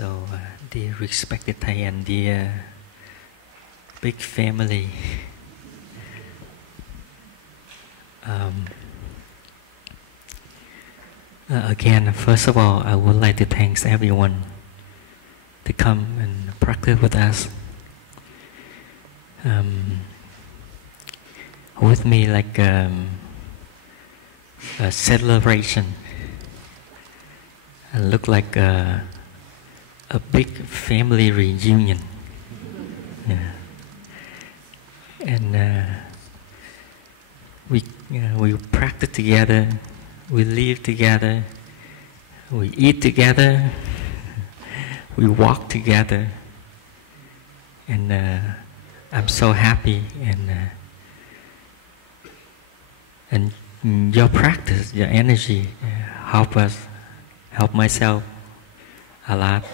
So, dear respected Thay and dear big family, again, first of all, I would like to thank everyone to come and practice with us. With me, like a celebration. It look like a big family reunion. Yeah. And we practice together, we live together, we eat together, we walk together, and I'm so happy. And your practice, your energy, help myself a lot,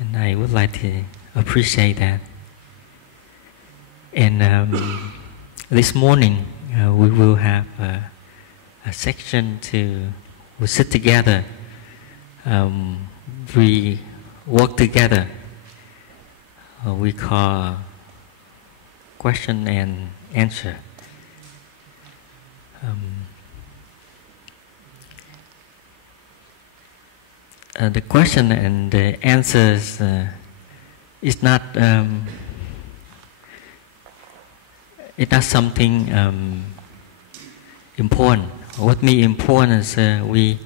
and I would like to appreciate that. And this morning we will have a section we sit together, we work together. We call question and answer. The question and the answers is not it's not something important. What me important is we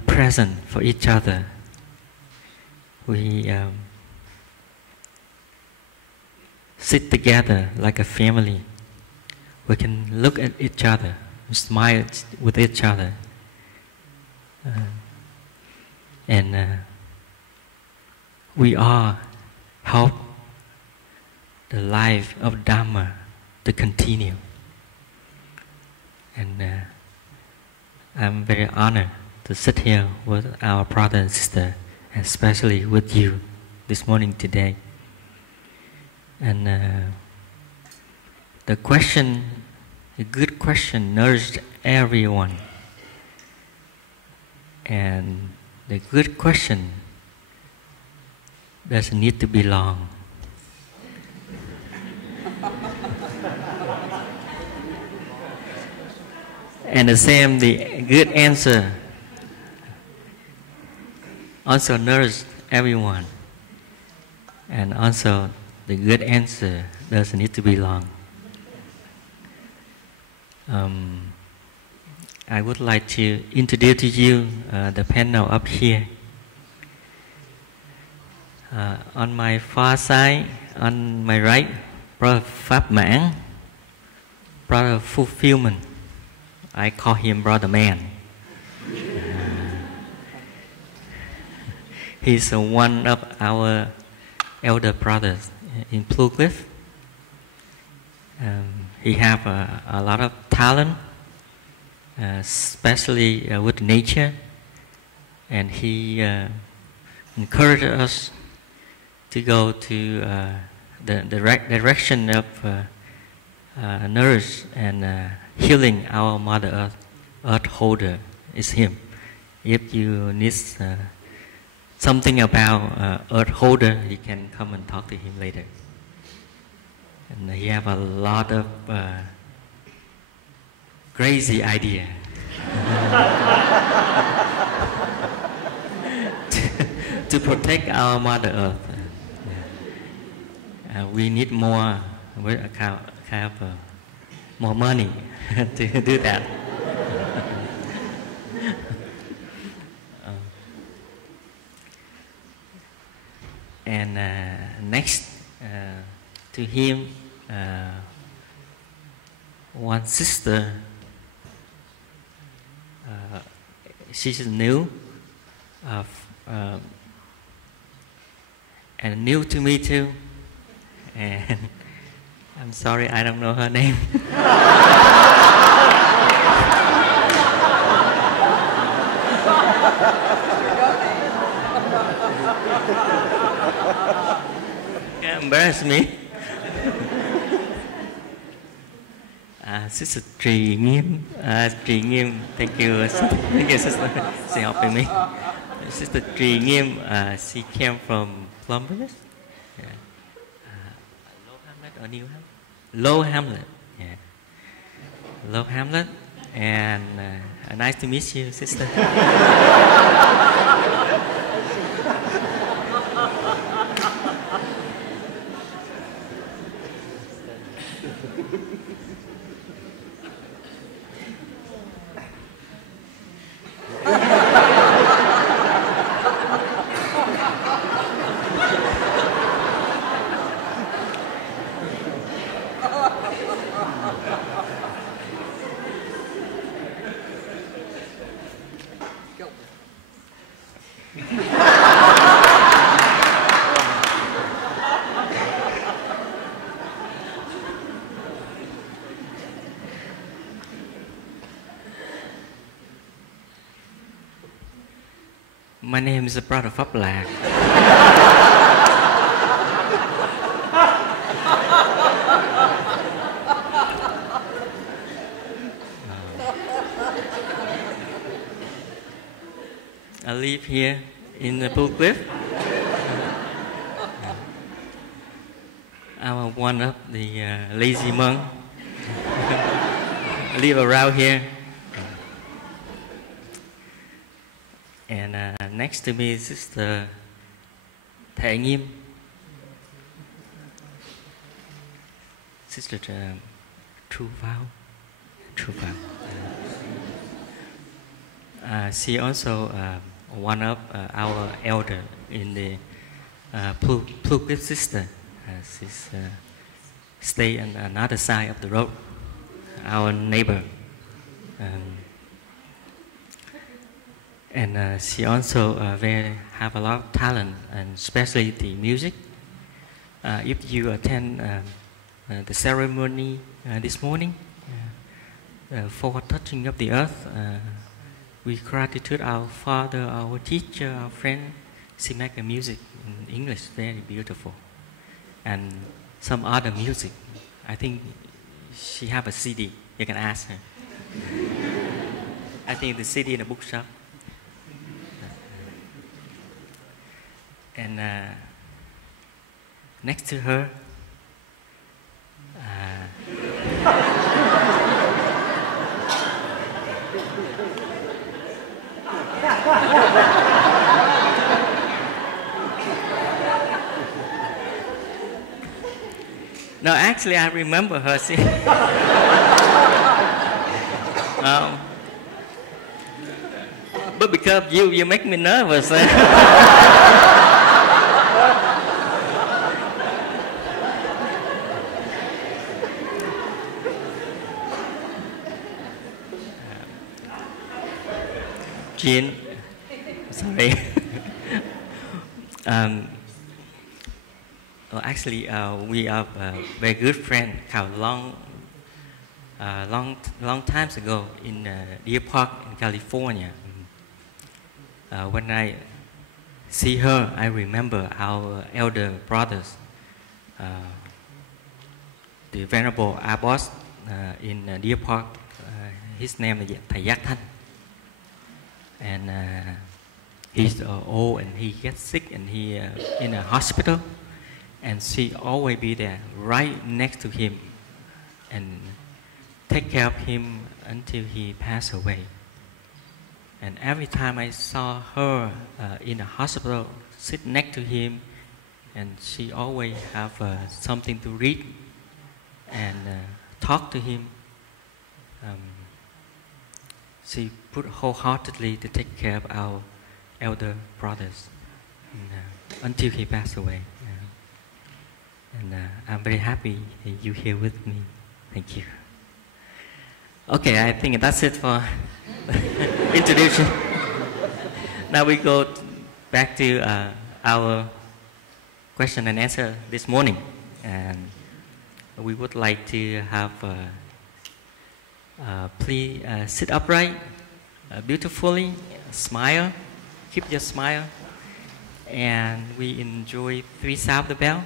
present for each other. We sit together like a family. We can look at each other, smile with each other. And we all help the life of Dharma to continue. And I'm very honored to sit here with our brother and sister, especially with you this morning today. And the good question nourished everyone. And the good question doesn't need to be long. And the same, the good answer also nourished everyone. And also, the good answer doesn't need to be long. I would like to introduce to you the panel up here. On my far side, on my right, Brother Pháp Mãn, Brother Fulfillment. I call him Brother Man. He's one of our elder brothers in Blue Cliff. He has a lot of talent, especially with nature, and he encouraged us to go to the direction of nourish and healing our Mother Earth holder is him. If you need something about Earth holder, you can come and talk to him later. And he have a lot of crazy idea to protect our Mother Earth. We need more more money to do that. And next to him, one sister. She's new, and new to me too. And I'm sorry, I don't know her name. Embarrass me. Sister Jeanne, thank you, sister, for helping me. Sister Jeanne, she came from Plum. Yeah. Low Hamlet or New Hamlet? Low Hamlet. Yeah. Low Hamlet. And nice to meet you, sister. My name is Brs P Lac. I live here in the Blue Cliff. I'm one of the lazy monk. I live around here. And next to me is Sister Thay, Sister True Vow. She also one of our elder in the Blue Cliff sister. She's stay on another side of the road, our neighbor. And she also have a lot of talent, and especially the music. If you attend the ceremony this morning for touching of the earth, we gratitude our father, our teacher, our friend. She make the music in English very beautiful, and some other music. I think she have a CD. You can ask her. I think the CD in the bookshop. And next to her, no, actually, I remember her. See, but because you make me nervous. Jeanne, sorry. Well, actually, we are very good friends. How long times ago in Deer Park in California. When I see her, I remember our elder brothers, the Venerable Abbot in Deer Park. His name is Thay. And he's old and he gets sick and he in a hospital, and she always be there right next to him and take care of him until he passed away. And every time I saw her in a hospital, sit next to him, and she always have something to read and talk to him. She put wholeheartedly to take care of our elder brothers until he passed away. And I'm very happy that you're here with me. Thank you. Okay, I think that's it for introduction. Now we go back to our question and answer this morning. And we would like to have please sit upright beautifully, smile, keep your smile, and we enjoy 3 sounds of the bell.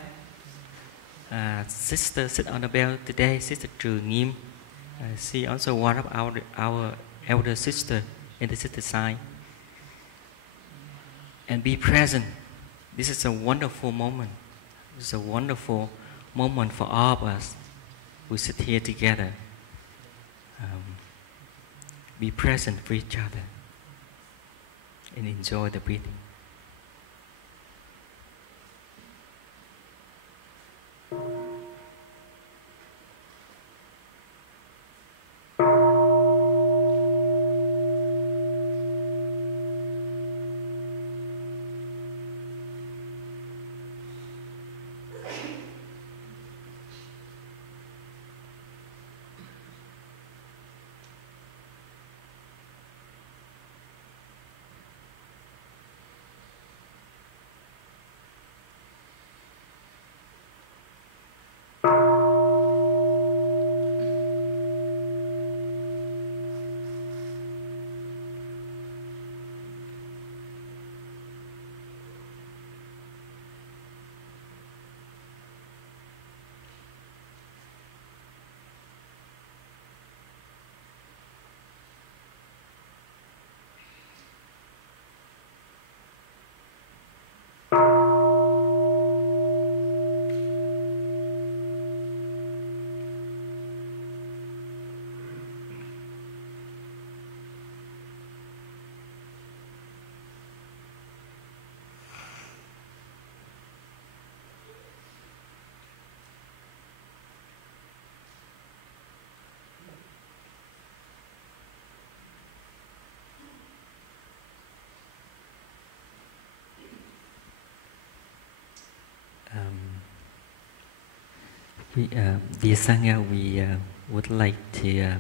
Sister sit on the bell today, Sister Jeanne. She also one of our elder sister in the sister side. and be present. This is a wonderful moment. It's a wonderful moment for all of us who sit here together. Be present for each other and enjoy the breathing. Dear Sangha, we would like to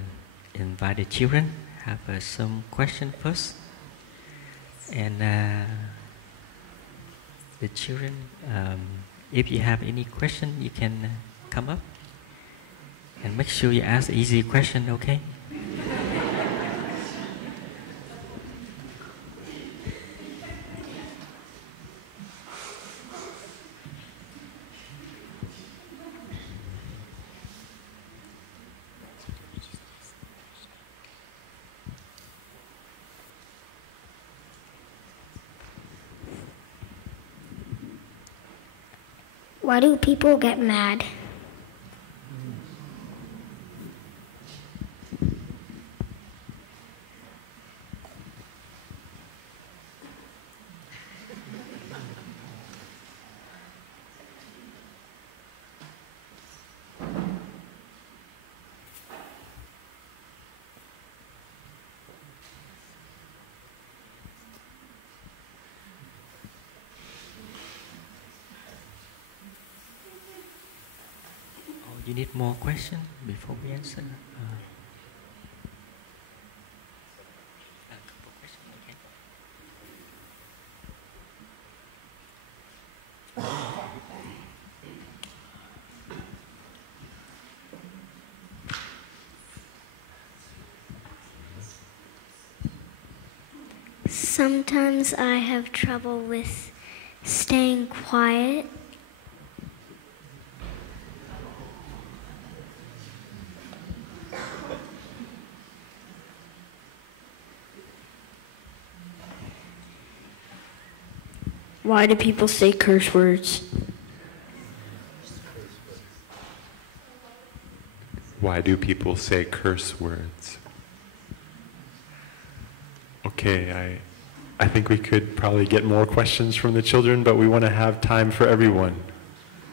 invite the children, have some question first. And the children, if you have any question, you can come up. And make sure you ask easy question, okay? Why do people get mad? You need more questions before we answer? A couple questions, okay? Sometimes I have trouble with staying quiet. Why do people say curse words? Why do people say curse words? Okay, I think we could probably get more questions from the children, but we want to have time for everyone.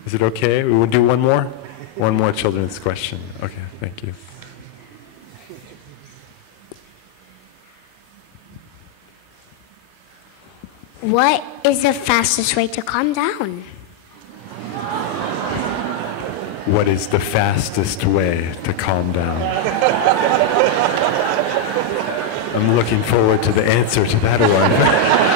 Is it okay? We will do one more? One more children's question. Okay, thank you. What is the fastest way to calm down? What is the fastest way to calm down? I'm looking forward to the answer to that one.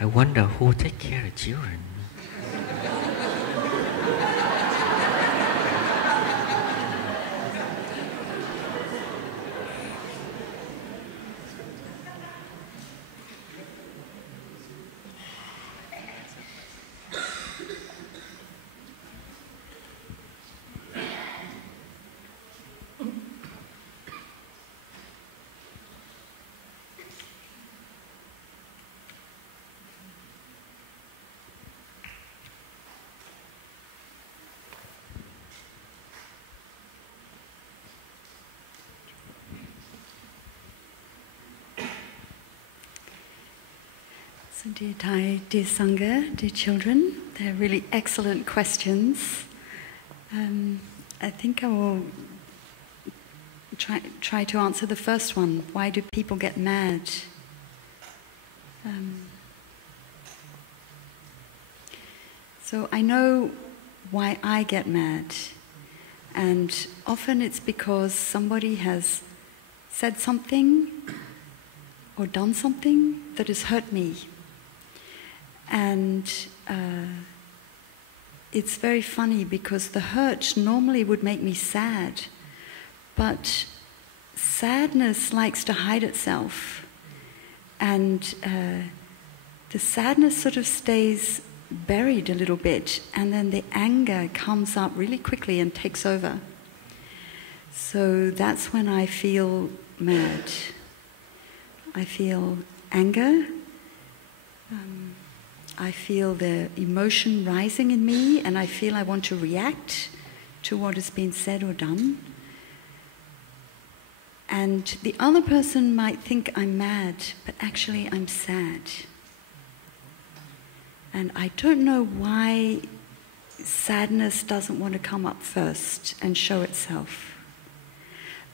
I wonder who take care of children. So dear Thay, dear Sangha, dear children, they're really excellent questions. I think I will try to answer the first one. Why do people get mad? So I know why I get mad, and often it's because somebody has said something or done something that has hurt me. And it's very funny because the hurt normally would make me sad, but sadness likes to hide itself, and the sadness sort of stays buried a little bit, and then the anger comes up really quickly and takes over. So that's when I feel mad. I feel anger. I feel the emotion rising in me, and I feel I want to react to what has been said or done. And the other person might think I'm mad, but actually I'm sad. And I don't know why sadness doesn't want to come up first and show itself.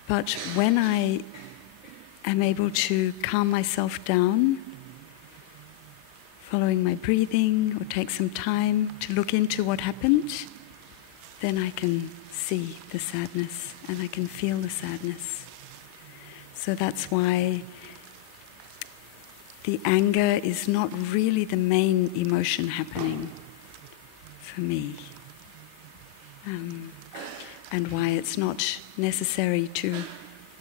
But when I am able to calm myself down, following my breathing, or take some time to look into what happened, then I can see the sadness and I can feel the sadness. So that's why the anger is not really the main emotion happening for me, and why it's not necessary to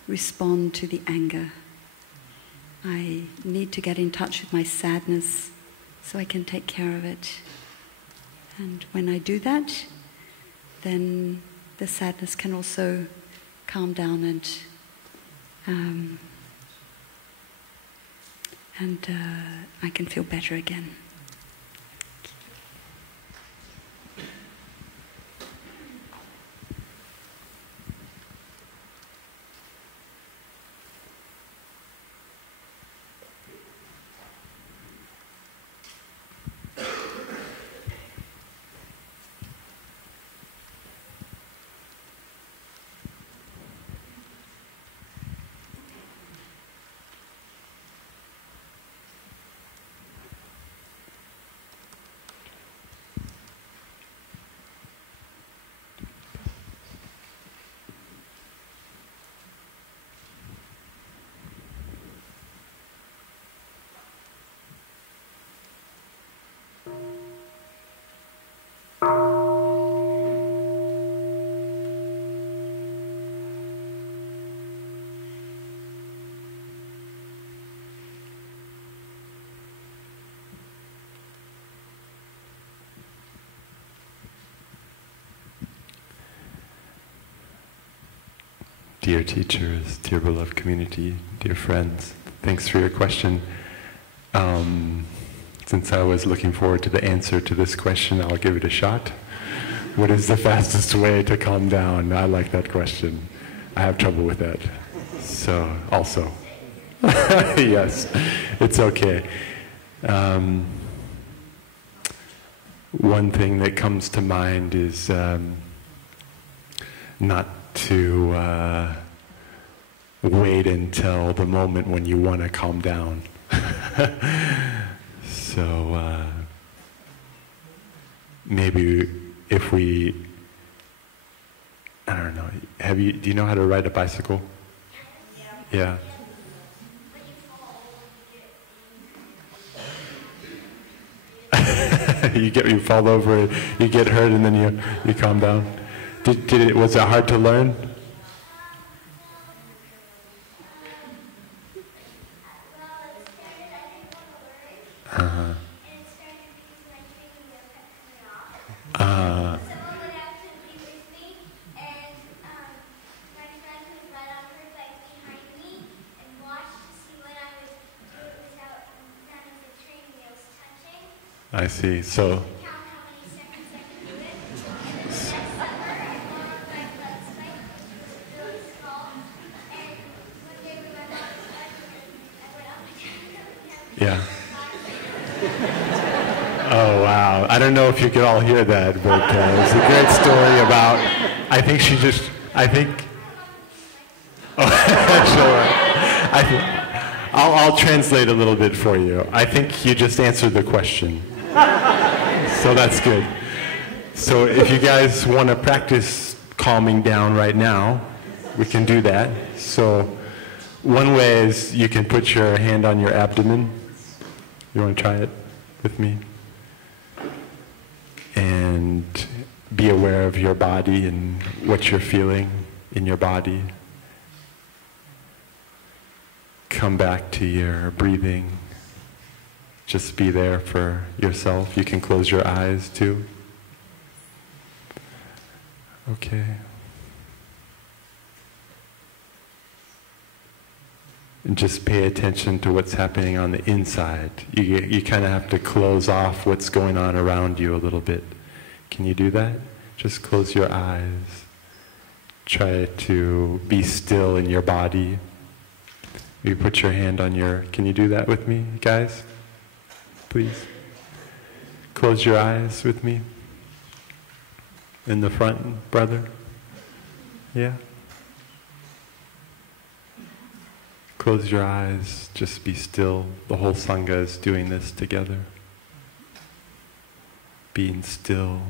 respond to the anger. I need to get in touch with my sadness so I can take care of it. And when I do that, then the sadness can also calm down and I can feel better again. Dear teachers, dear beloved community, dear friends, thanks for your question. Since I was looking forward to the answer to this question, I'll give it a shot. What is the fastest way to calm down? I like that question. I have trouble with that. So, also. Yes, it's okay. One thing that comes to mind is not to wait until the moment when you want to calm down. So maybe if we, I don't know, do you know how to ride a bicycle? Yeah. You fall over, you get hurt, and then you calm down. Was it hard to learn? Uh-huh. I see. So. Yeah. I don't know if you could all hear that, but it's a great story about, I think she just, I think, oh, sure. I'll translate a little bit for you. I think you just answered the question. So that's good. So if you guys want to practice calming down right now, we can do that. So one way is you can put your hand on your abdomen. You want to try it with me? And be aware of your body and what you're feeling in your body. Come back to your breathing. Just be there for yourself. You can close your eyes too. Okay. And just pay attention to what's happening on the inside. You kind of have to close off what's going on around you a little bit. Can you do that? Just close your eyes. Try to be still in your body. You put your hand on your, can you do that with me, guys? Please. Close your eyes with me. In the front, brother. Yeah? Close your eyes, just be still. The whole Sangha is doing this together. Being still.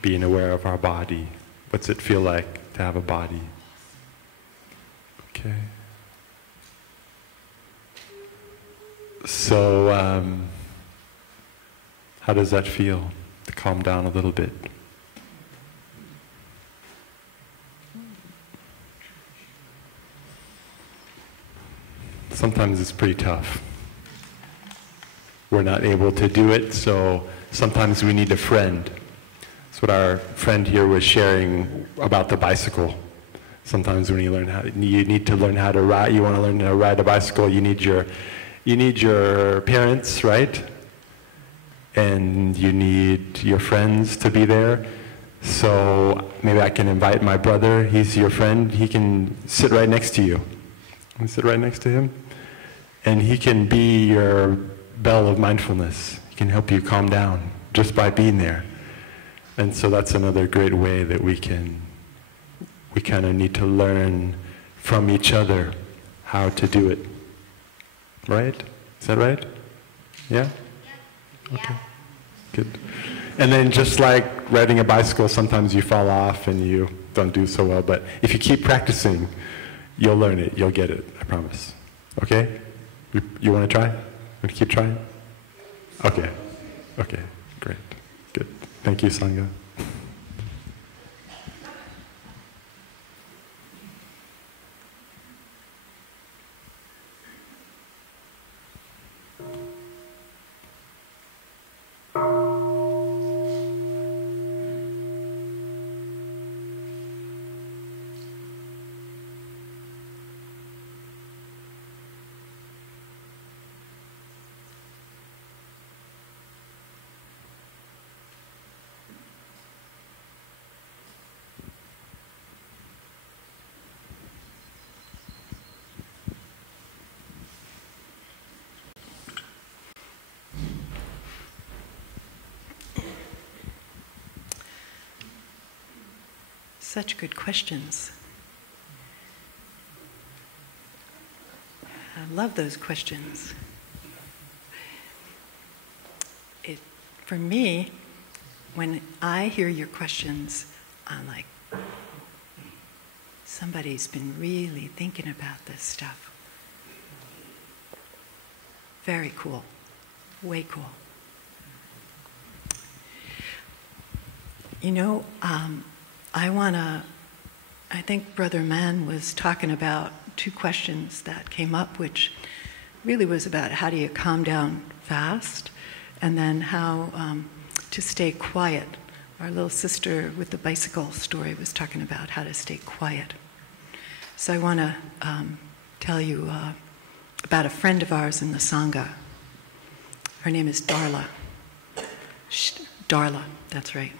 Being aware of our body. What's it feel like to have a body? Okay. So, how does that feel? To calm down a little bit. Sometimes it's pretty tough. We're not able to do it, so sometimes we need a friend. That's what our friend here was sharing about the bicycle. Sometimes when you need to learn how to ride, you want to learn how to ride a bicycle, you need your parents, right? And you need your friends to be there. So maybe I can invite my brother, he's your friend, he can sit right next to you. Can you sit right next to him? And he can be your bell of mindfulness. He can help you calm down just by being there. And so that's another great way that we kind of need to learn from each other how to do it. Right? Is that right? Yeah? Okay. Good. And then just like riding a bicycle, sometimes you fall off and you don't do so well, but if you keep practicing, you'll learn it, you'll get it, I promise. Okay? You want to try? Want to keep trying? Okay. Okay, great. Good. Thank you, Sangha. Such good questions. I love those questions. For me, when I hear your questions, I'm like, somebody's been really thinking about this stuff. Very cool. Way cool. You know, I think Brother Man was talking about two questions that came up, which really was about how do you calm down fast, and then how to stay quiet. Our little sister with the bicycle story was talking about how to stay quiet. So I want to tell you about a friend of ours in the Sangha. Her name is Darla. Darla, that's right.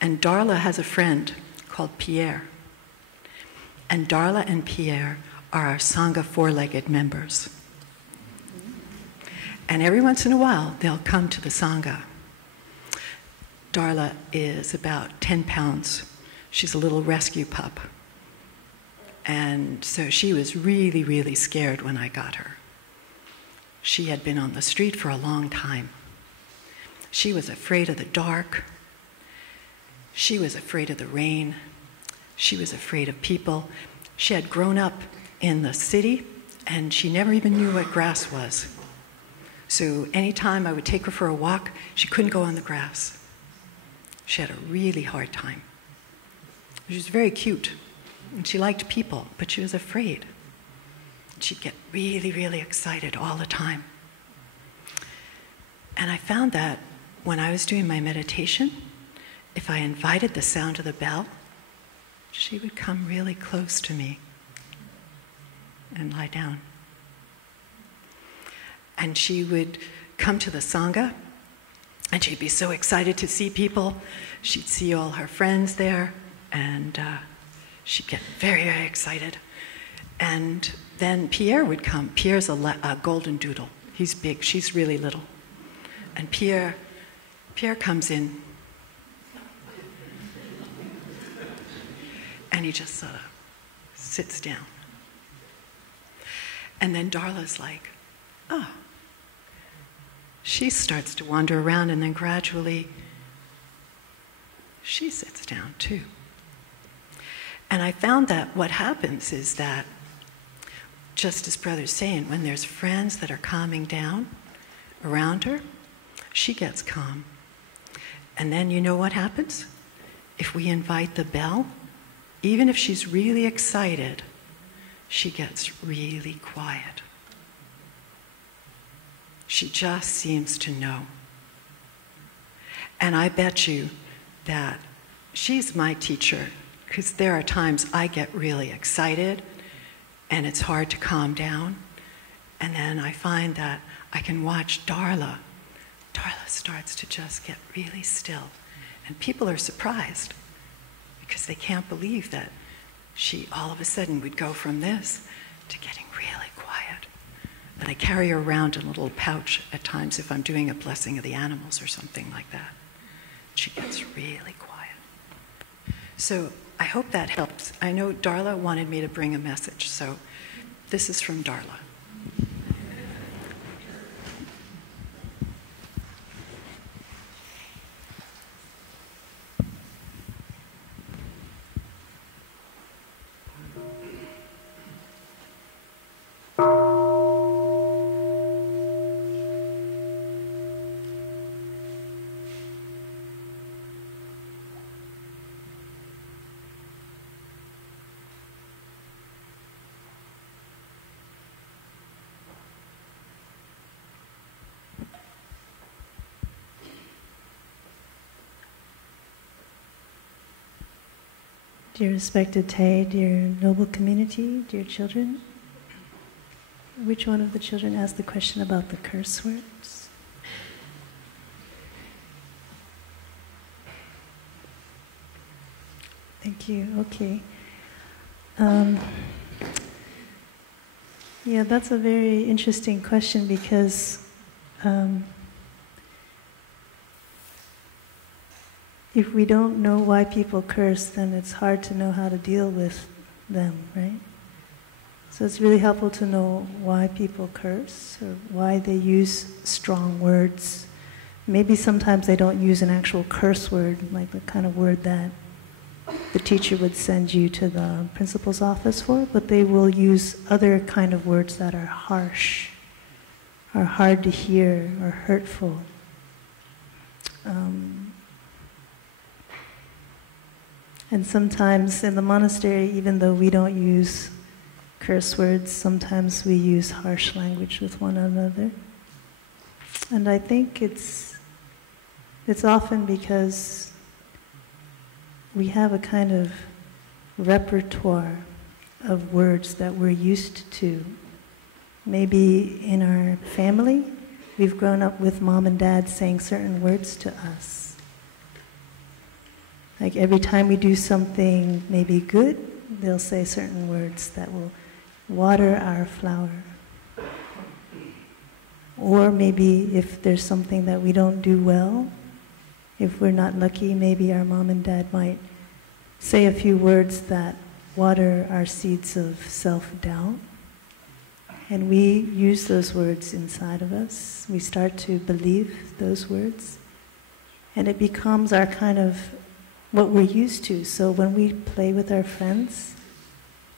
And Darla has a friend called Pierre. And Darla and Pierre are our Sangha four-legged members. And every once in a while, they'll come to the Sangha. Darla is about 10 pounds. She's a little rescue pup. And so she was really, really scared when I got her. She had been on the street for a long time. She was afraid of the dark. She was afraid of the rain. She was afraid of people. She had grown up in the city, and she never even knew what grass was. So anytime I would take her for a walk, she couldn't go on the grass. She had a really hard time. She was very cute, and she liked people, but she was afraid. She'd get really, really excited all the time. And I found that when I was doing my meditation, if I invited the sound of the bell, she would come really close to me and lie down. And she would come to the Sangha, and she'd be so excited to see people. She'd see all her friends there, and she'd get very, very excited. And then Pierre would come. Pierre's a golden doodle. He's big. She's really little. And Pierre comes in, and he just sort of sits down. And then Darla's like, oh. She starts to wander around, and then gradually she sits down too. And I found that what happens is that, just as Brother's saying, when there's friends that are calming down around her, she gets calm. And then you know what happens? If we invite the bell, even if she's really excited, she gets really quiet. She just seems to know. And I bet you that she's my teacher, because there are times I get really excited and it's hard to calm down. And then I find that I can watch Darla. Darla starts to just get really still. And people are surprised because they can't believe that she all of a sudden would go from this to getting really quiet. And I carry her around in a little pouch at times if I'm doing a blessing of the animals or something like that. She gets really quiet. So I hope that helps. I know Darla wanted me to bring a message, so this is from Darla. Dear respected Thay, dear noble community, dear children, which one of the children asked the question about the curse words? Thank you. Okay. Yeah, that's a very interesting question because if we don't know why people curse, then it's hard to know how to deal with them, right? So it's really helpful to know why people curse or why they use strong words. Maybe sometimes they don't use an actual curse word, like the kind of word that the teacher would send you to the principal's office for, but they will use other kind of words that are harsh, are hard to hear, or hurtful. And sometimes in the monastery, even though we don't use curse words, sometimes we use harsh language with one another. And I think it's often because we have a kind of repertoire of words that we're used to. Maybe in our family, we've grown up with mom and dad saying certain words to us. Like every time we do something maybe good, they'll say certain words that will water our flower. Or maybe if there's something that we don't do well, if we're not lucky, maybe our mom and dad might say a few words that water our seeds of self-doubt. And we use those words inside of us. We start to believe those words. And it becomes our kind of what we're used to. So when we play with our friends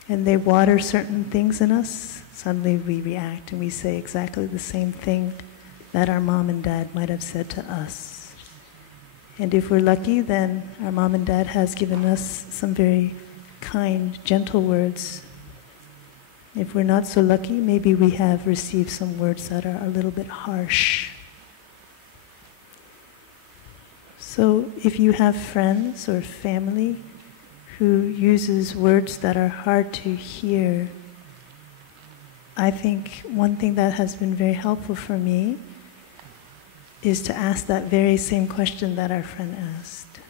and they water certain things in us, suddenly we react and we say exactly the same thing that our mom and dad might have said to us. And if we're lucky, then our mom and dad has given us some very kind, gentle words. If we're not so lucky, maybe we have received some words that are a little bit harsh. So if you have friends or family who uses words that are hard to hear, I think one thing that has been very helpful for me is to ask that very same question that our friend asked.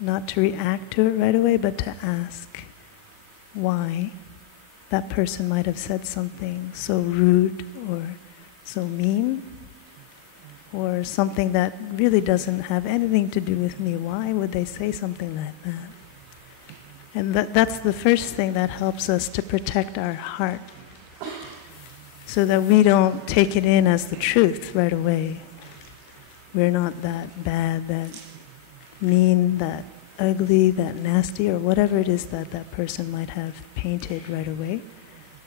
Not to react to it right away, but to ask why that person might have said something so rude or so mean, or something that really doesn't have anything to do with me. Why would they say something like that? And that's the first thing that helps us to protect our heart, so that we don't take it in as the truth right away. We're not that bad, that mean, that ugly, that nasty, or whatever it is that that person might have painted right away.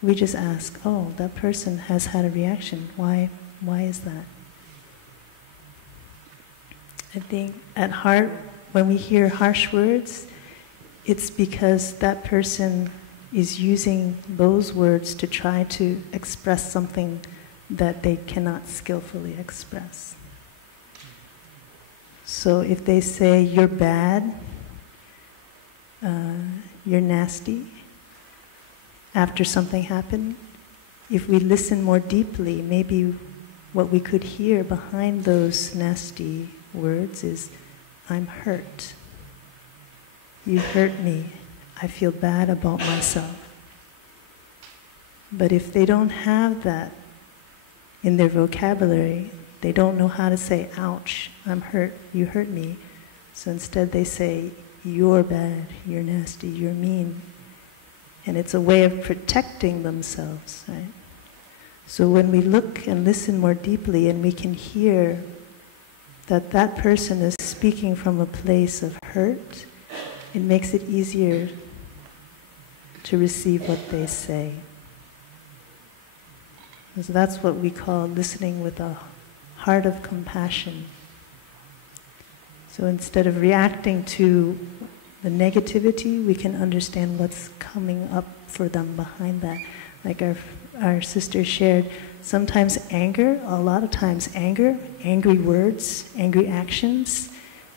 We just ask, oh, that person has had a reaction. Why is that? I think at heart, when we hear harsh words, it's because that person is using those words to try to express something that they cannot skillfully express. So if they say, you're bad, you're nasty, after something happened, if we listen more deeply, maybe what we could hear behind those nasty words is, I'm hurt. You hurt me. I feel bad about myself. But if they don't have that in their vocabulary, they don't know how to say, ouch, I'm hurt, you hurt me. So instead they say, you're bad, you're nasty, you're mean. And it's a way of protecting themselves, right? So when we look and listen more deeply and we can hear that that person is speaking from a place of hurt, it makes it easier to receive what they say. So that's what we call listening with a heart of compassion. So instead of reacting to the negativity, we can understand what's coming up for them behind that. Like our sister shared, sometimes anger, a lot of times anger, angry words, angry actions,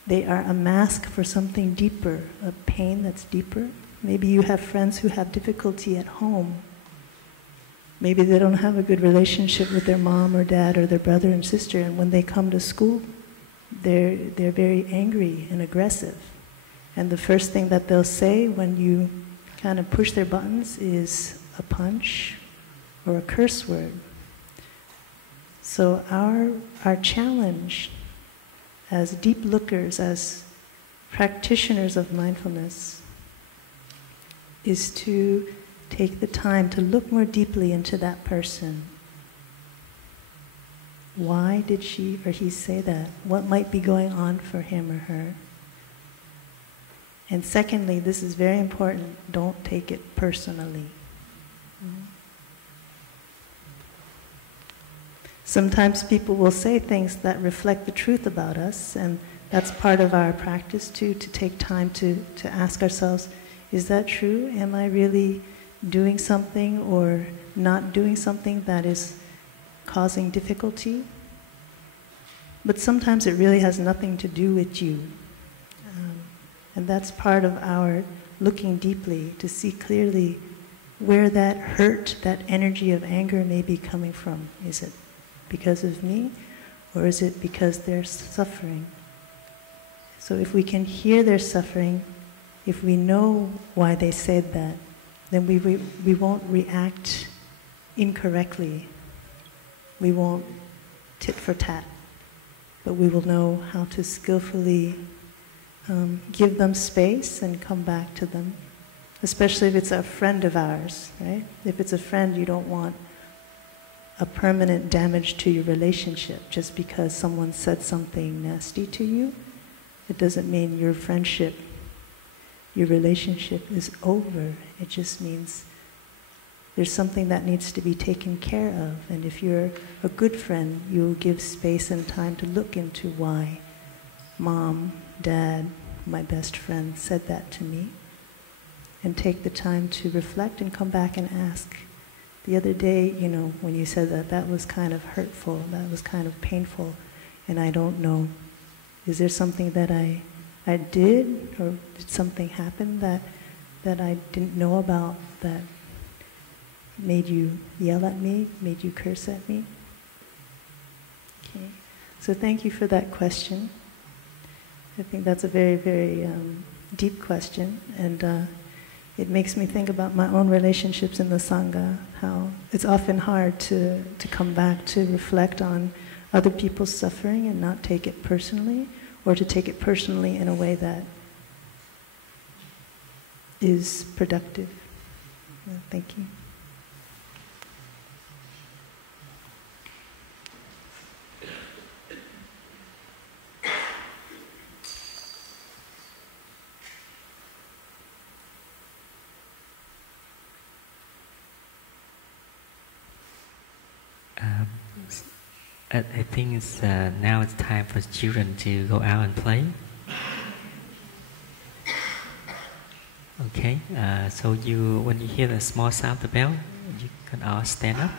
they are a mask for something deeper, a pain that's deeper. Maybe you have friends who have difficulty at home. Maybe they don't have a good relationship with their mom or dad or their brother and sister, and when they come to school, they're very angry and aggressive. And the first thing that they'll say when you kind of push their buttons is a punch or a curse word. So our challenge as deep lookers, as practitioners of mindfulness, is to take the time to look more deeply into that person. Why did she or he say that? What might be going on for him or her? And secondly, this is very important, don't take it personally. Sometimes people will say things that reflect the truth about us, and that's part of our practice too, to take time to ask ourselves, is that true? Am I really doing something or not doing something that is causing difficulty? But sometimes it really has nothing to do with you. And that's part of our looking deeply to see clearly where that hurt, that energy of anger may be coming from. Is it because of me, or is it because they're suffering? So if we can hear their suffering, if we know why they said that, then we won't react incorrectly We won't tit for tat, but we will know how to skillfully give them space and come back to them, especially if it's a friend of ours, right? If it's a friend, you don't want a permanent damage to your relationship just because someone said something nasty to you. It doesn't mean your friendship, your relationship is over. It just means there's something that needs to be taken care of. And if you're a good friend, you'll give space and time to look into why Mom, Dad, my best friend said that to me, and take the time to reflect and come back and ask. The other day, you know, when you said that, that was kind of hurtful, that was kind of painful, and I don't know, is there something that I did, or did something happen that I didn't know about that made you yell at me, made you curse at me? Okay, so thank you for that question. I think that's a very, very deep question, and it makes me think about my own relationships in the Sangha, how it's often hard to come back to reflect on other people's suffering and not take it personally, or to take it personally in a way that is productive. Thank you. I think it's now it's time for children to go out and play. Okay, so when you hear the small sound of the bell, you can all stand up,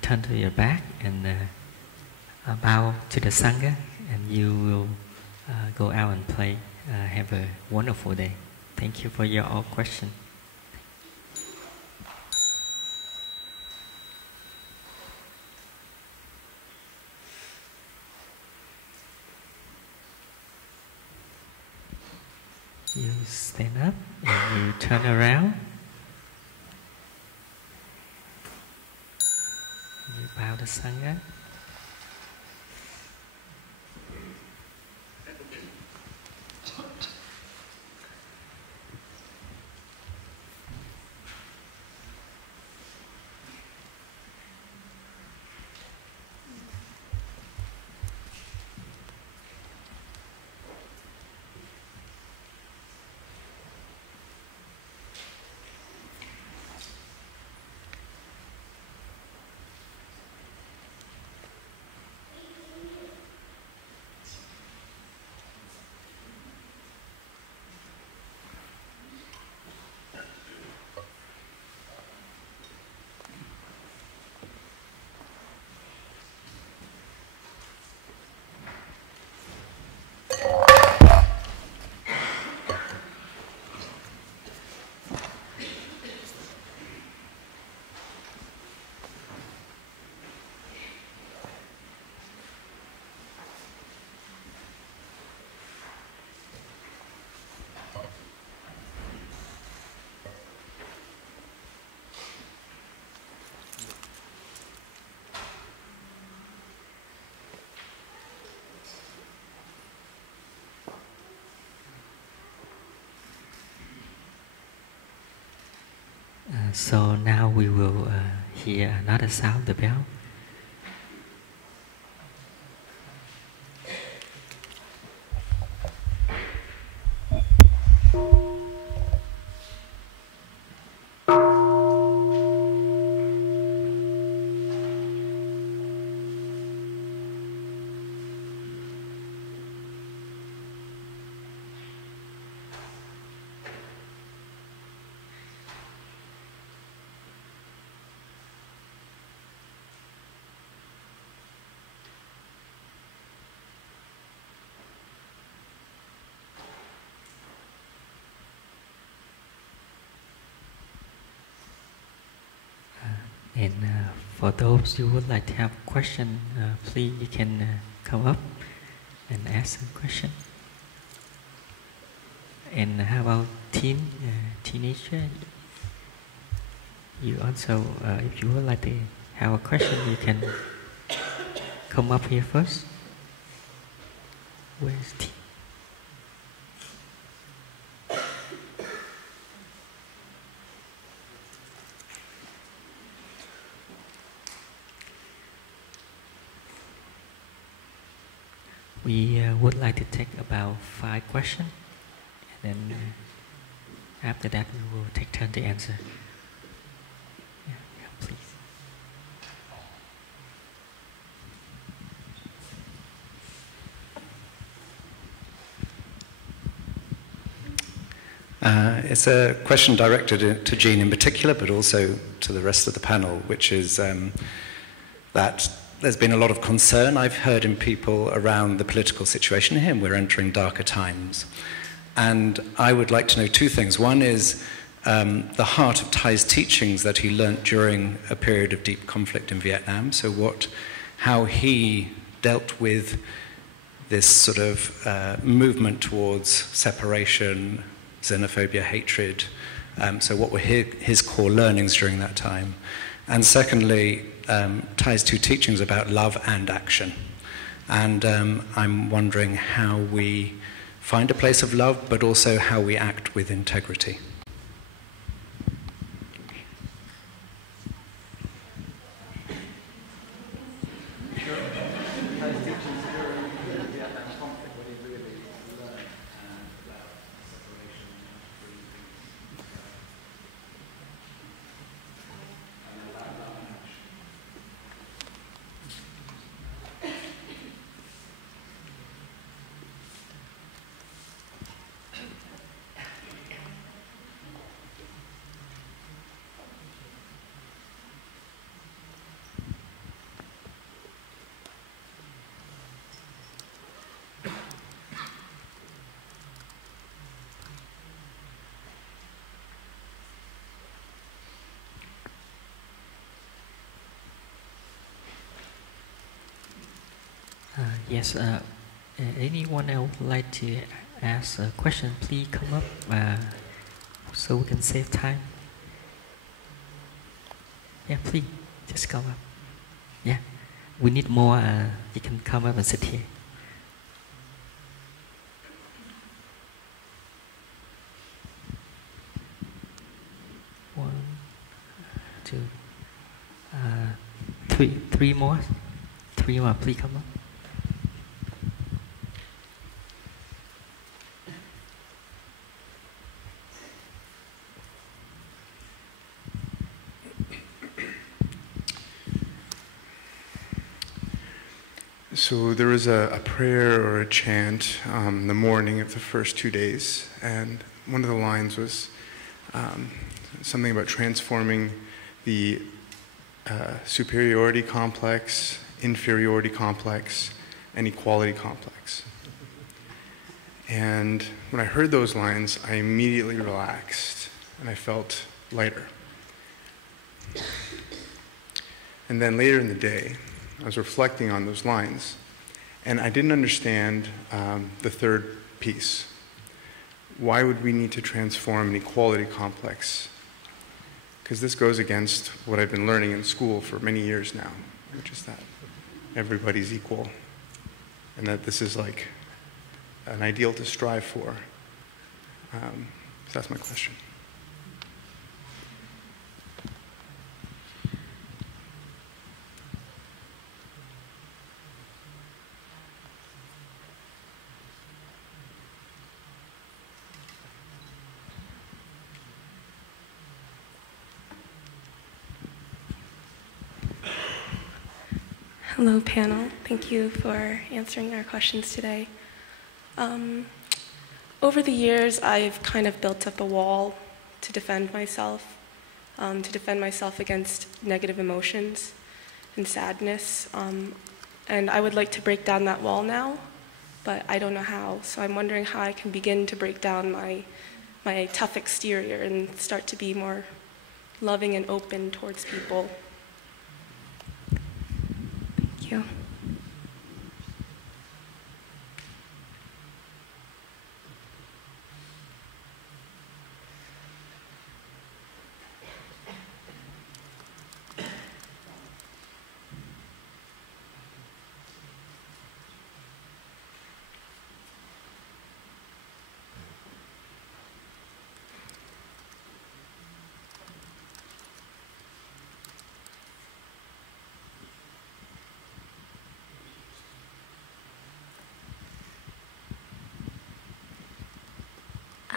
turn to your back, and bow to the Sangha, and you will go out and play. Have a wonderful day. Thank you for your all questions. You stand up and you turn around. You bow to Sangha. So now we will hear another sound, the bell. And for those who would like to have a question, please you can come up and ask a question. And how about teenager? You also, if you would like to have a question, you can come up here first. Where's T? We would like to take about 5 questions, and then after that we will take turn to answer. Yeah, please. It's a question directed to Jeanne in particular, but also to the rest of the panel, which is that there's been a lot of concern I've heard in people around the political situation here, and we're entering darker times. And I would like to know 2 things. One is the heart of Thay's teachings that he learnt during a period of deep conflict in Vietnam, so how he dealt with this sort of movement towards separation, xenophobia, hatred. So what were his core learnings during that time? And secondly, Thay's 2 teachings about love and action. And I'm wondering how we find a place of love, but also how we act with integrity. Yes, anyone else would like to ask a question, please come up so we can save time. Yeah, please, just come up. Yeah, we need more, you can come up and sit here. One, 2, 3, 3 more. 3 more, please come up. So there was a prayer or a chant the morning of the first 2 days, and one of the lines was something about transforming the superiority complex, inferiority complex, and equality complex. And when I heard those lines, I immediately relaxed, and I felt lighter. And then later in the day, I was reflecting on those lines, and I didn't understand the third piece. Why would we need to transform an equality complex? Because this goes against what I've been learning in school for many years now, which is that everybody's equal, and that this is like an ideal to strive for. So that's my question. Hello, panel. Thank you for answering our questions today. Over the years, I've kind of built up a wall to defend myself against negative emotions and sadness. And I would like to break down that wall now, but I don't know how. So I'm wondering how I can begin to break down my tough exterior and start to be more loving and open towards people. Thank you.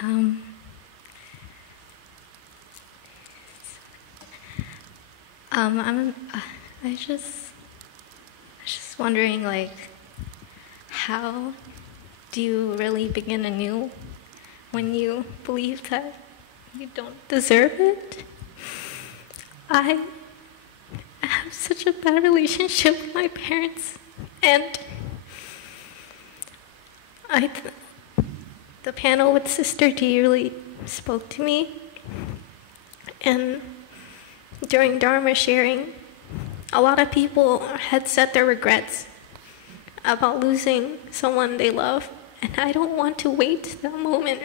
Um, I was just wondering, like, how do you really begin anew when you believe that you don't deserve it? I have such a bad relationship with my parents, and the panel with Sister D really spoke to me, and during Dharma sharing, a lot of people had said their regrets about losing someone they love, and I don't want to wait to that moment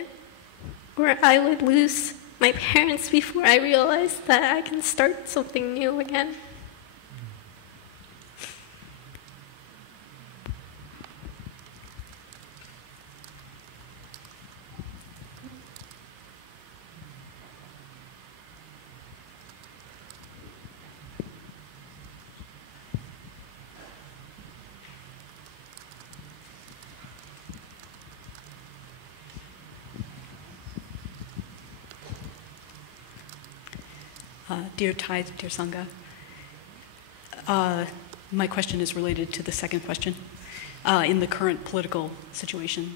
where I would lose my parents before I realize that I can start something new again. Dear Thay, dear Sangha, my question is related to the second question. In the current political situation,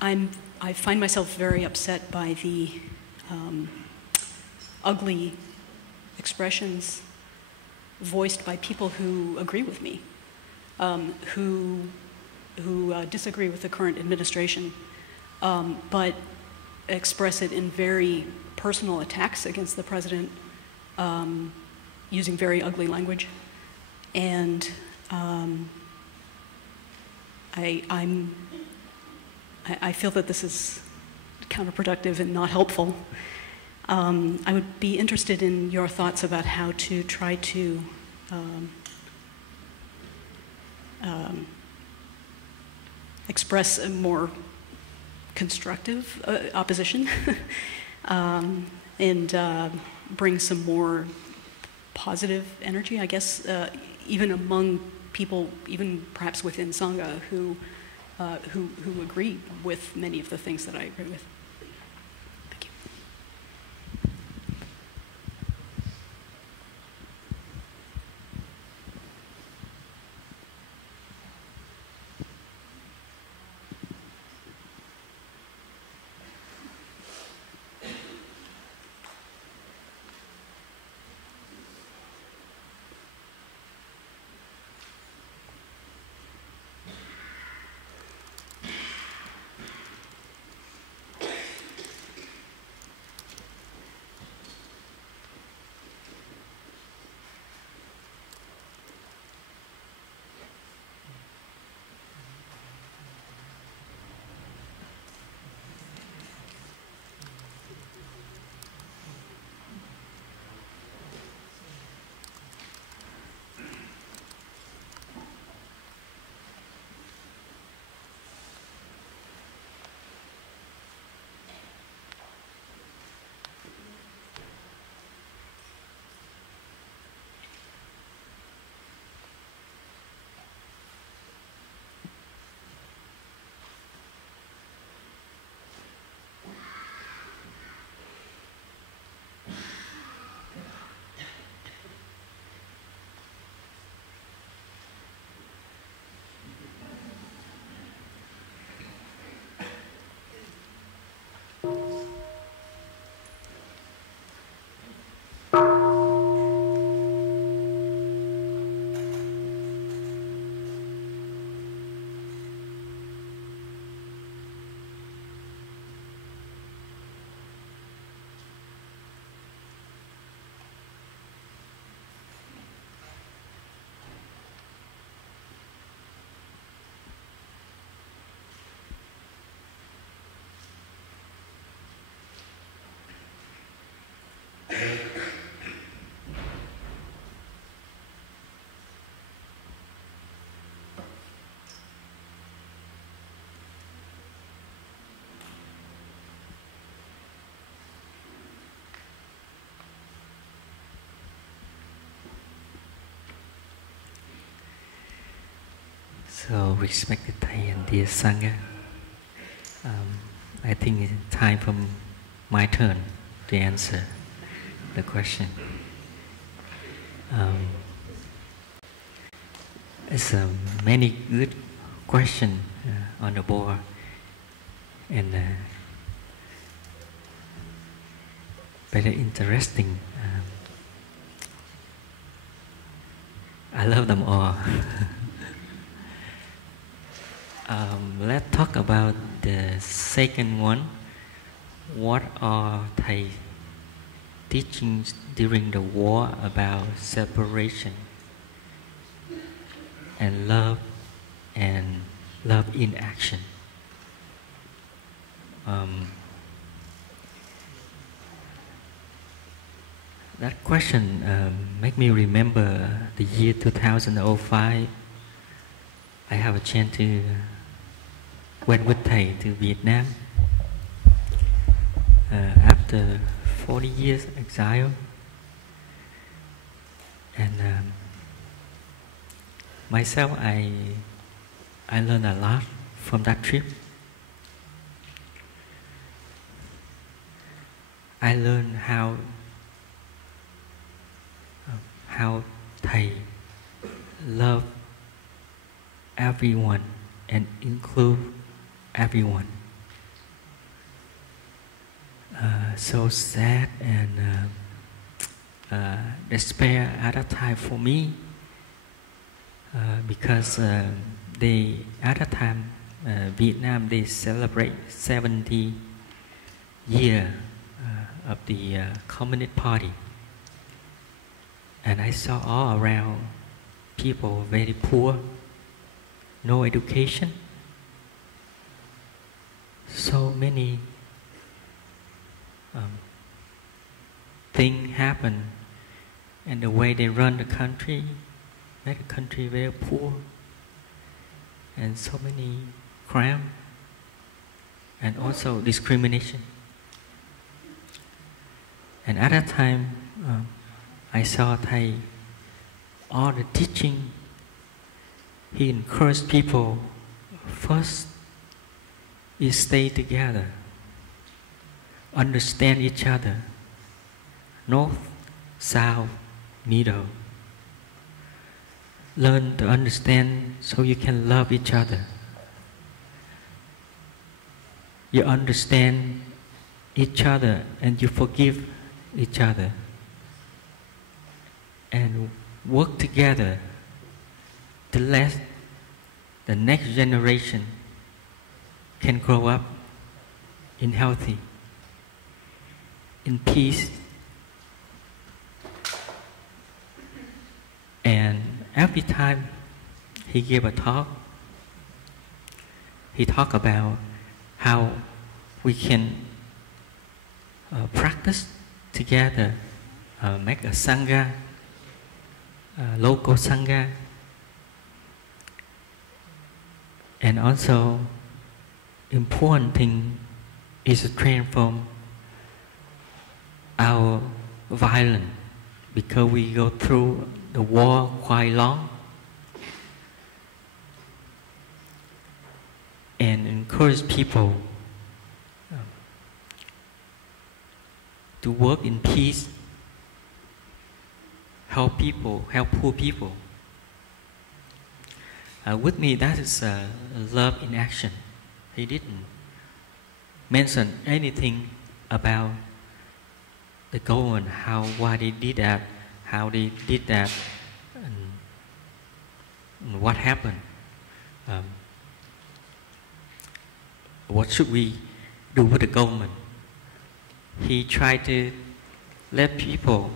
I find myself very upset by the ugly expressions voiced by people who agree with me, who disagree with the current administration, but express it in very personal attacks against the president, using very ugly language. And I feel that this is counterproductive and not helpful. I would be interested in your thoughts about how to try to express a more constructive opposition and bring some more positive energy, I guess, even among people, even perhaps within Sangha, who agree with many of the things that I agree with. Thank you. So, respected Thay and dear Sangha, I think it's time for my turn to answer the question. It's many good questions on the board, and very interesting. I love them all. Let's talk about the second one. What are Thay's teachings during the war about separation and love in action? That question make me remember the year 2005. I have a chance to went with Thay to Vietnam after 40 years exile, and myself I learned a lot from that trip. I learned how Thay love everyone and include everyone. So sad and despair at that time for me, because they at that time Vietnam they celebrate 70 years of the Communist Party, and I saw all around people very poor, no education, so many things happen, and the way they run the country make the country very poor, and so many crime and also discrimination. And at that time I saw Thay, all the teaching, he encouraged people first is stay together, understand each other, north, south, middle. Learn to understand so you can love each other. You understand each other and you forgive each other. And work together to let the next generation can grow up in healthy, in peace. And every time he gave a talk, he talked about how we can practice together, make a sangha, local sangha, and also important thing is to transform our violence, because we go through the war quite long, and encourage people to work in peace, help people, help poor people. With me, that is love in action. He didn't mention anything about the government, why they did that, how they did that, and what happened. What should we do with the government? He tried to let people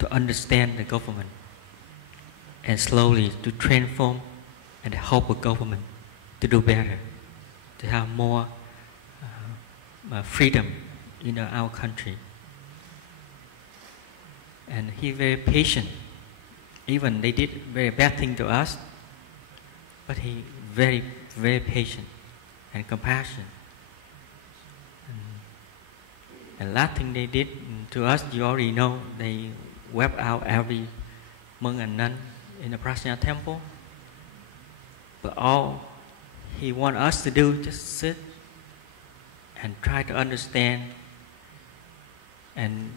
to understand the government and slowly to transform and help the government to do better, to have more freedom in our country. And he very patient. Even they did very bad thing to us, but he very, very patient and compassionate. And last thing they did to us, you already know, they wiped out every monk and nun in the Prajna temple. But all he wants us to do, just sit and try to understand and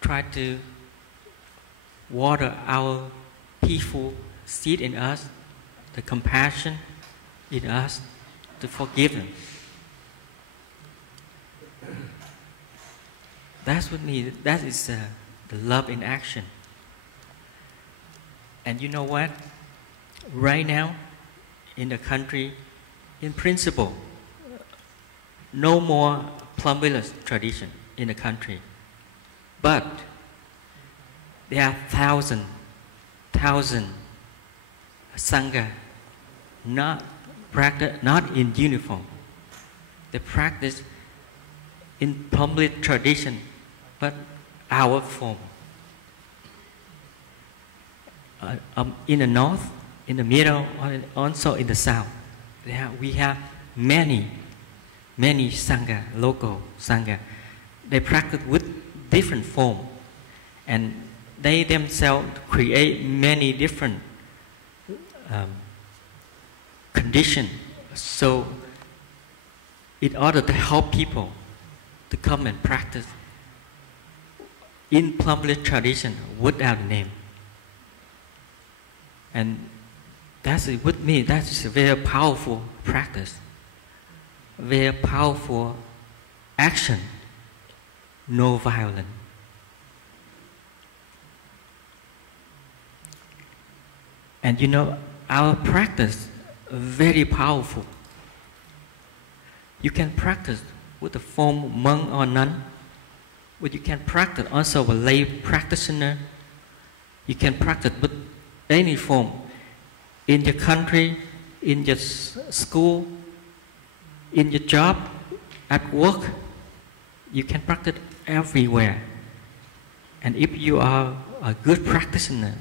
try to water our peaceful seed in us, the compassion in us, to forgive them. That's what me. That is the love in action. And you know what? Right now, in the country, in principle, no more Plum village tradition in the country. But there are thousand Sangha not in uniform. They practice in Plum village tradition, but our form. In the north, in the middle, and also in the south, we have many Sangha, local Sangha. They practice with different form, and they themselves create many different conditions. So, in order to help people to come and practice in Plum village tradition without name. And that's with me, that's a very powerful practice, very powerful action, no violence. And you know, our practice very powerful. You can practice with the form monk or nun, but you can practice also with lay practitioner. You can practice with any form, in your country, in your school, in your job, at work. You can practice everywhere. And if you are a good practitioner,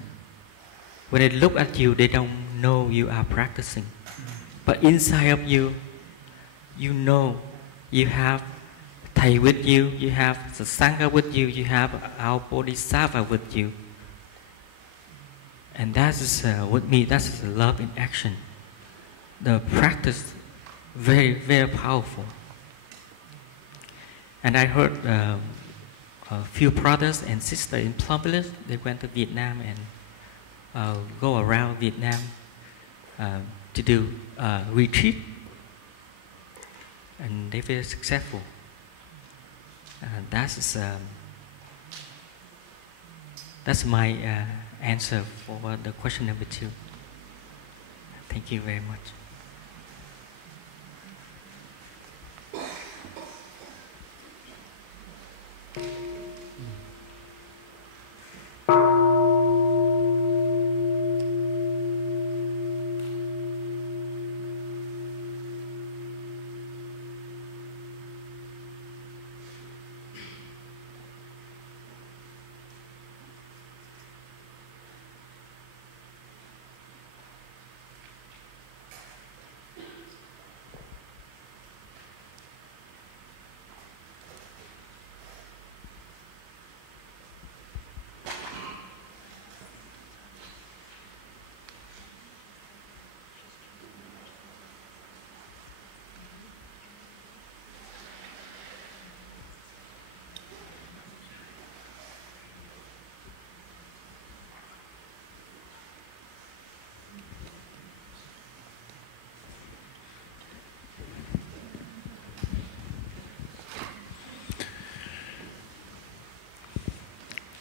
when they look at you, they don't know you are practicing. But inside of you, you know you have Thay with you, you have the Sangha with you, you have our Bodhisattva with you. And that is with me, that is love in action. The practice, very, very powerful. And I heard a few brothers and sisters in Plum village, they went to Vietnam and go around Vietnam to do retreat. And they were successful. That's my answer for the question number 2. Thank you very much.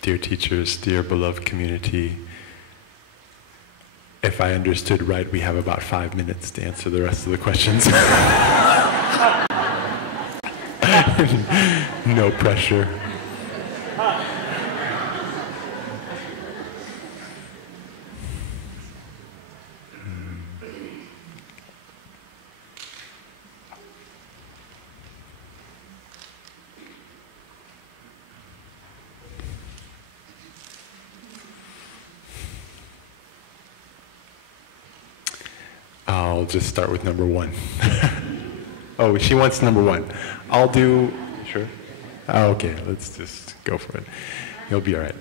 Dear teachers, dear beloved community, if I understood right, we have about 5 minutes to answer the rest of the questions. No pressure. I'll just start with number 1. Oh, she wants number 1. I'll do, sure? Oh, okay, let's just go for it. You'll be all right.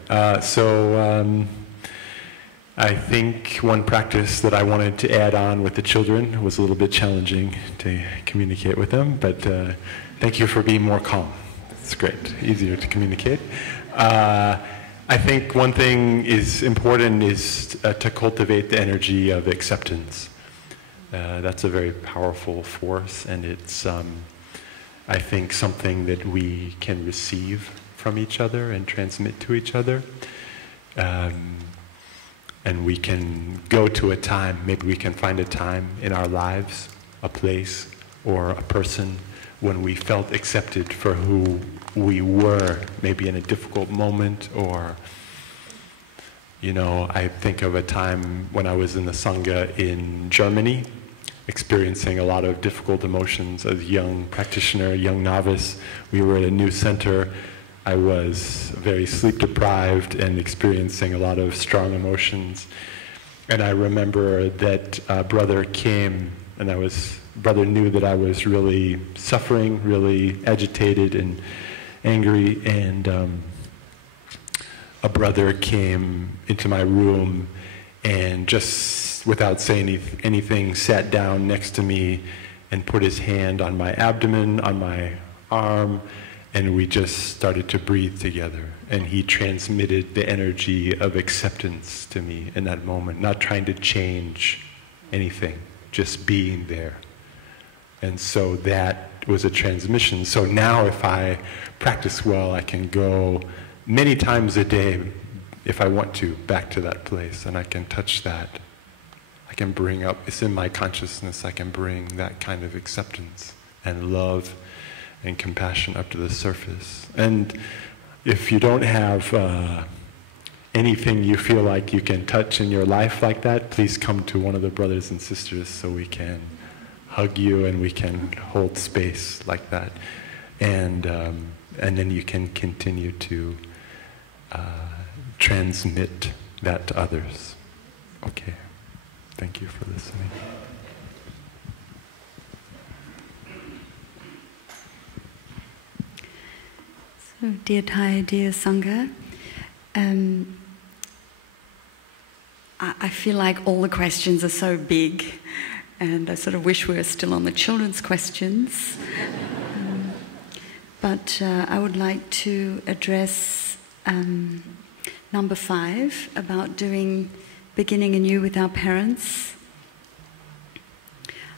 I think one practice that I wanted to add on with the children was a little bit challenging to communicate with them, but thank you for being more calm. It's great, easier to communicate. I think one thing is important is to cultivate the energy of acceptance. That's a very powerful force, and it's, I think, something that we can receive from each other and transmit to each other. And we can go to a time, maybe we can find a time in our lives, a place or a person when we felt accepted for who we were, maybe in a difficult moment, or, you know, I think of a time when I was in the Sangha in Germany, experiencing a lot of difficult emotions as a young practitioner, young novice. We were at a new center. I was very sleep deprived and experiencing a lot of strong emotions. And I remember that brother came, and brother knew that I was really suffering, really agitated and angry, and a brother came into my room and just without saying anything sat down next to me and put his hand on my abdomen, on my arm, and we just started to breathe together. And he transmitted the energy of acceptance to me in that moment, not trying to change anything, just being there. And so that was a transmission. So now if I practice well, I can go many times a day, if I want to, back to that place, and I can touch that. I can bring up, it's in my consciousness, I can bring that kind of acceptance and love and compassion up to the surface. And if you don't have anything you feel like you can touch in your life like that, please come to one of the brothers and sisters so we can hug you and we can hold space like that. And then you can continue to transmit that to others. Okay. Thank you for listening. So, dear Thay, dear Sangha, I feel like all the questions are so big, and I sort of wish we were still on the children's questions. But I would like to address number 5 about beginning anew with our parents.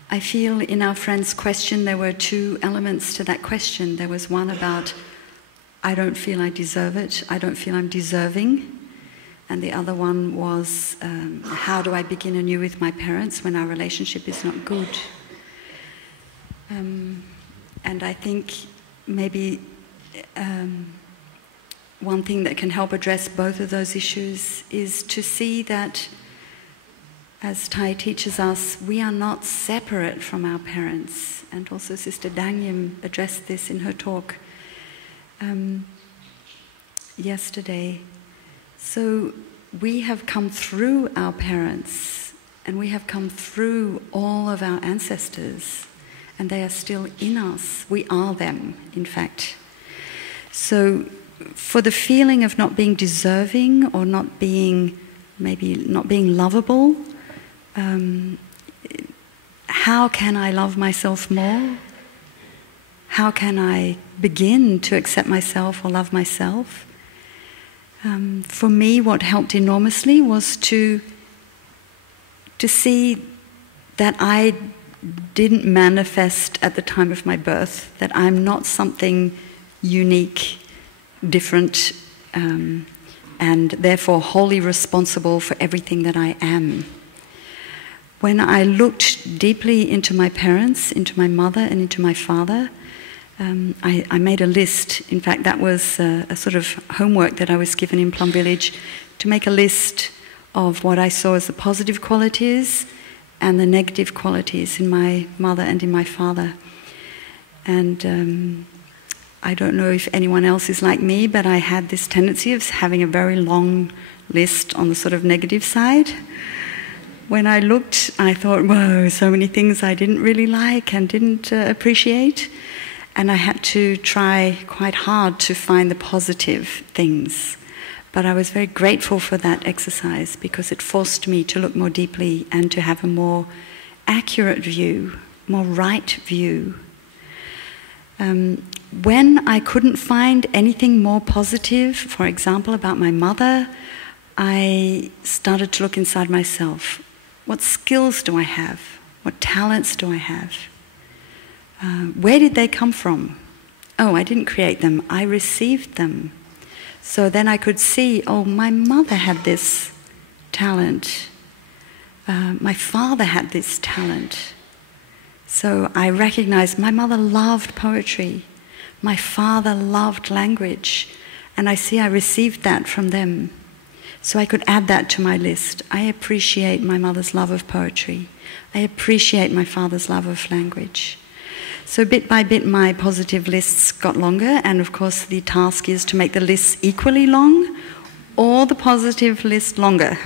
I feel in our friend's question there were 2 elements to that question. There was one about, I don't feel I deserve it, I don't feel I'm deserving. And the other one was, how do I begin anew with my parents when our relationship is not good? And I think maybe one thing that can help address both of those issues is to see that, as Thay teaches us, we are not separate from our parents. And also Sister Dangyam addressed this in her talk yesterday. So we have come through our parents, and we have come through all of our ancestors, and they are still in us. We are them, in fact. So for the feeling of not being deserving or not being, maybe not being lovable, how can I love myself more? How can I begin to accept myself or love myself? For me, what helped enormously was to see that I didn't manifest at the time of my birth, that I'm not something unique, different, and therefore wholly responsible for everything that I am. When I looked deeply into my parents, into my mother and into my father, I made a list. In fact, that was a sort of homework that I was given in Plum Village, to make a list of what I saw as the positive qualities and the negative qualities in my mother and in my father. And I don't know if anyone else is like me, but I had this tendency of having a very long list on the sort of negative side. When I looked, I thought, whoa, so many things I didn't really like and didn't appreciate. And I had to try quite hard to find the positive things. But I was very grateful for that exercise because it forced me to look more deeply and to have a more accurate view, more right view. When I couldn't find anything more positive, for example, about my mother, I started to look inside myself. What skills do I have? What talents do I have? Where did they come from? Oh, I didn't create them, I received them. So then I could see, oh, my mother had this talent. My father had this talent. So I recognized my mother loved poetry. My father loved language. And I see I received that from them. So I could add that to my list. I appreciate my mother's love of poetry. I appreciate my father's love of language. So bit by bit my positive lists got longer, and of course the task is to make the lists equally long or the positive list longer.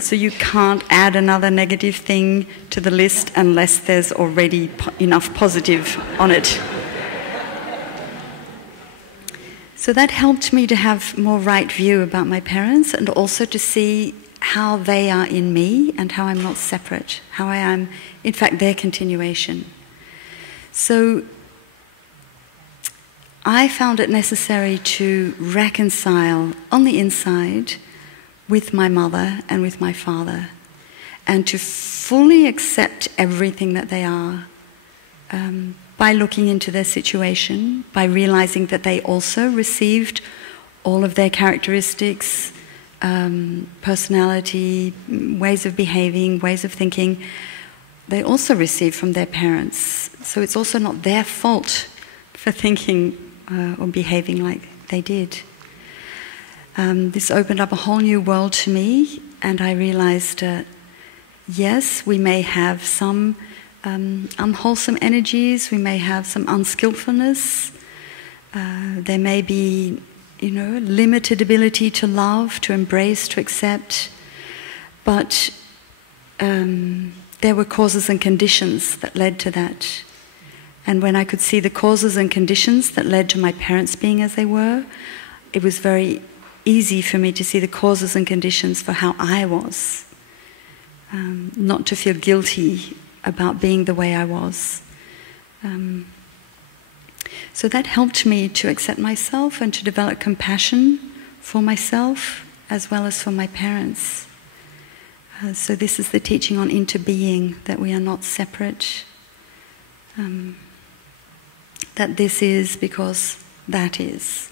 So you can't add another negative thing to the list unless there's already enough positive on it. So that helped me to have more right view about my parents and also to see how they are in me and how I'm not separate, how I am, in fact, their continuation. So I found it necessary to reconcile on the inside with my mother and with my father and to fully accept everything that they are by looking into their situation, by realizing that they also received all of their characteristics, personality, ways of behaving, ways of thinking, they also received from their parents. So it's also not their fault for thinking or behaving like they did. This opened up a whole new world to me, and I realized, yes, we may have some unwholesome energies, we may have some unskillfulness, there may be, limited ability to love, to embrace, to accept, but there were causes and conditions that led to that. And when I could see the causes and conditions that led to my parents being as they were, it was very easy for me to see the causes and conditions for how I was, not to feel guilty about being the way I was. So that helped me to accept myself and to develop compassion for myself as well as for my parents. So this is the teaching on interbeing, that we are not separate, that this is because that is.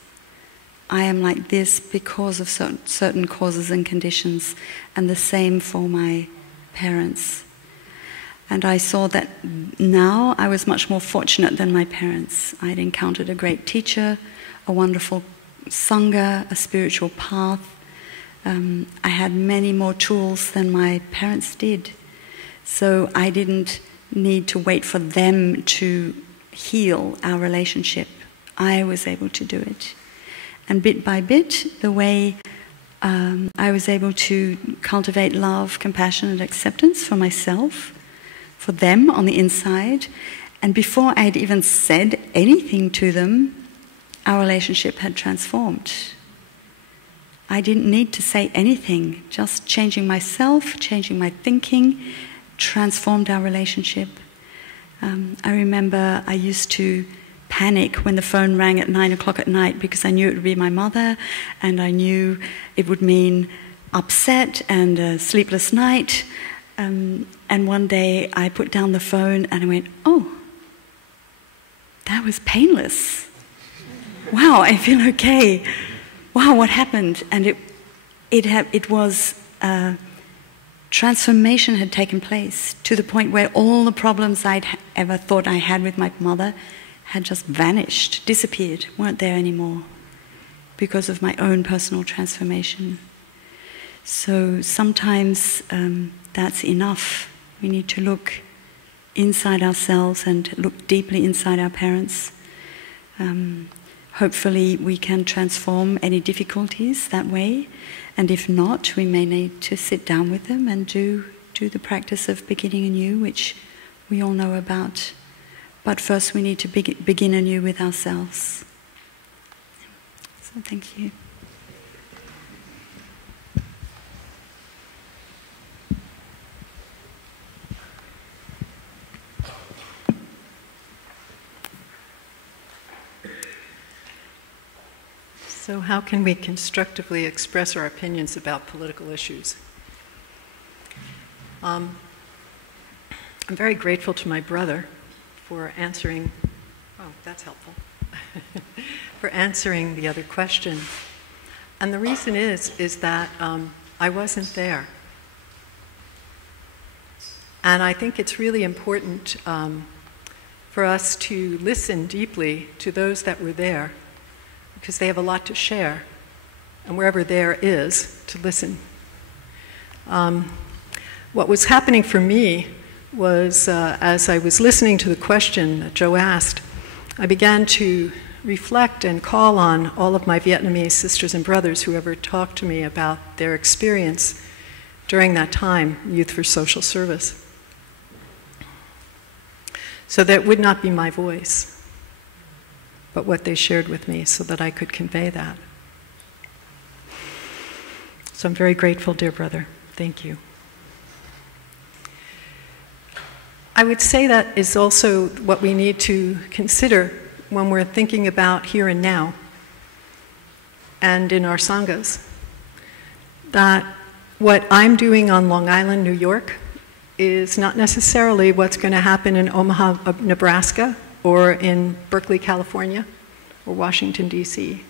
I am like this because of certain causes and conditions, and the same for my parents. And I saw that now I was much more fortunate than my parents. I had encountered a great teacher, a wonderful sangha, a spiritual path. I had many more tools than my parents did. So I didn't need to wait for them to heal our relationship. I was able to do it. And bit by bit, the way I was able to cultivate love, compassion, and acceptance for myself, for them on the inside, and before I had even said anything to them, our relationship had transformed. I didn't need to say anything, just changing myself, changing my thinking, transformed our relationship. I remember I used to panic when the phone rang at 9 o'clock at night because I knew it would be my mother, and I knew it would mean upset and a sleepless night. And one day I put down the phone and I went, oh, that was painless. Wow, I feel okay. Wow, what happened? And it was transformation had taken place to the point where all the problems I'd ever thought I had with my mother had just vanished, disappeared, weren't there anymore because of my own personal transformation. So sometimes that's enough. We need to look inside ourselves and look deeply inside our parents. Hopefully we can transform any difficulties that way, and if not, we may need to sit down with them and do the practice of beginning anew, which we all know about. But first we need to begin anew with ourselves. So thank you. So how can we constructively express our opinions about political issues? I'm very grateful to my brother for answering, oh, that's helpful, for answering the other question. And the reason is that I wasn't there. And I think it's really important for us to listen deeply to those that were there, because they have a lot to share, and wherever there is, to listen. What was happening for me was, as I was listening to the question that Joe asked, I began to reflect and call on all of my Vietnamese sisters and brothers who ever talked to me about their experience during that time, Youth for Social Service. So that it would not be my voice, but what they shared with me so that I could convey that. So I'm very grateful, dear brother. Thank you. I would say that is also what we need to consider when we're thinking about here and now and in our sanghas. That what I'm doing on Long Island, New York, is not necessarily what's going to happen in Omaha, Nebraska, or in Berkeley, California, or Washington, D.C.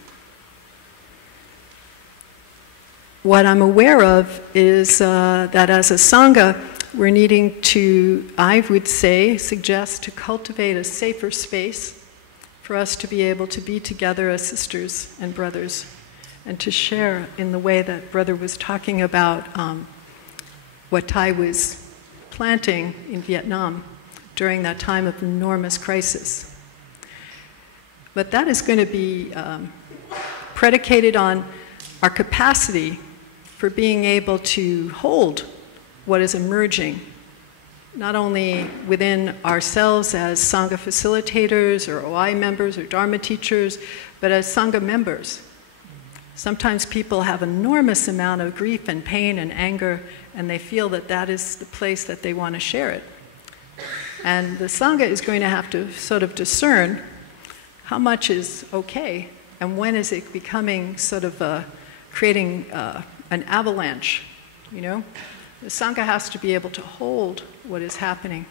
What I'm aware of is that as a Sangha, we're needing to, I would say, suggest to cultivate a safer space for us to be able to be together as sisters and brothers and to share in the way that brother was talking about what Thay was planting in Vietnam during that time of enormous crisis. But that is going to be predicated on our capacity for being able to hold what is emerging, not only within ourselves as Sangha facilitators or OI members or Dharma teachers, but as Sangha members. Sometimes people have an enormous amount of grief and pain and anger, and they feel that that is the place that they want to share it. And the Sangha is going to have to sort of discern how much is okay and when is it becoming sort of creating an avalanche, you know? The Sangha has to be able to hold what is happening.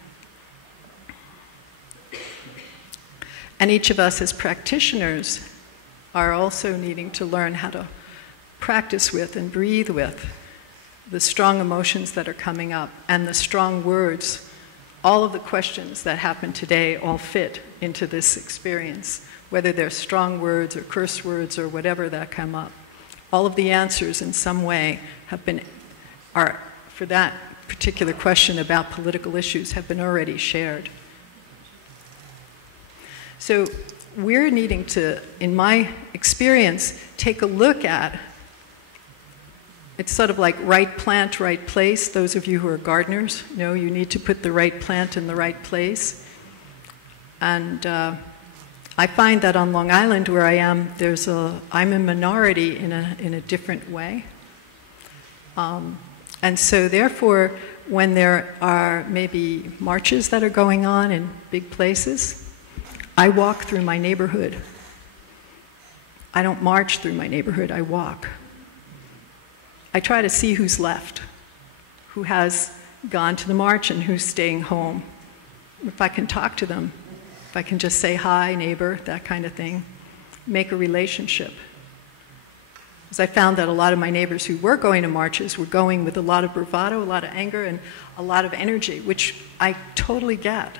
And each of us as practitioners are also needing to learn how to practice with and breathe with the strong emotions that are coming up and the strong words. All of the questions that happen today all fit into this experience, whether they're strong words or curse words or whatever that come up. All of the answers in some way are for that particular question about political issues have been already shared. So we're needing to, in my experience, take a look at, it's sort of like right plant, right place. Those of you who are gardeners know you need to put the right plant in the right place. And I find that on Long Island where I am, I'm a minority in a different way. And so therefore, when there are maybe marches that are going on in big places, I walk through my neighborhood. I don't march through my neighborhood, I walk. I try to see who's left, who has gone to the march and who's staying home. If I can talk to them, if I can just say hi, neighbor, that kind of thing, make a relationship. Because I found that a lot of my neighbors who were going to marches were going with a lot of bravado, a lot of anger, and a lot of energy, which I totally get.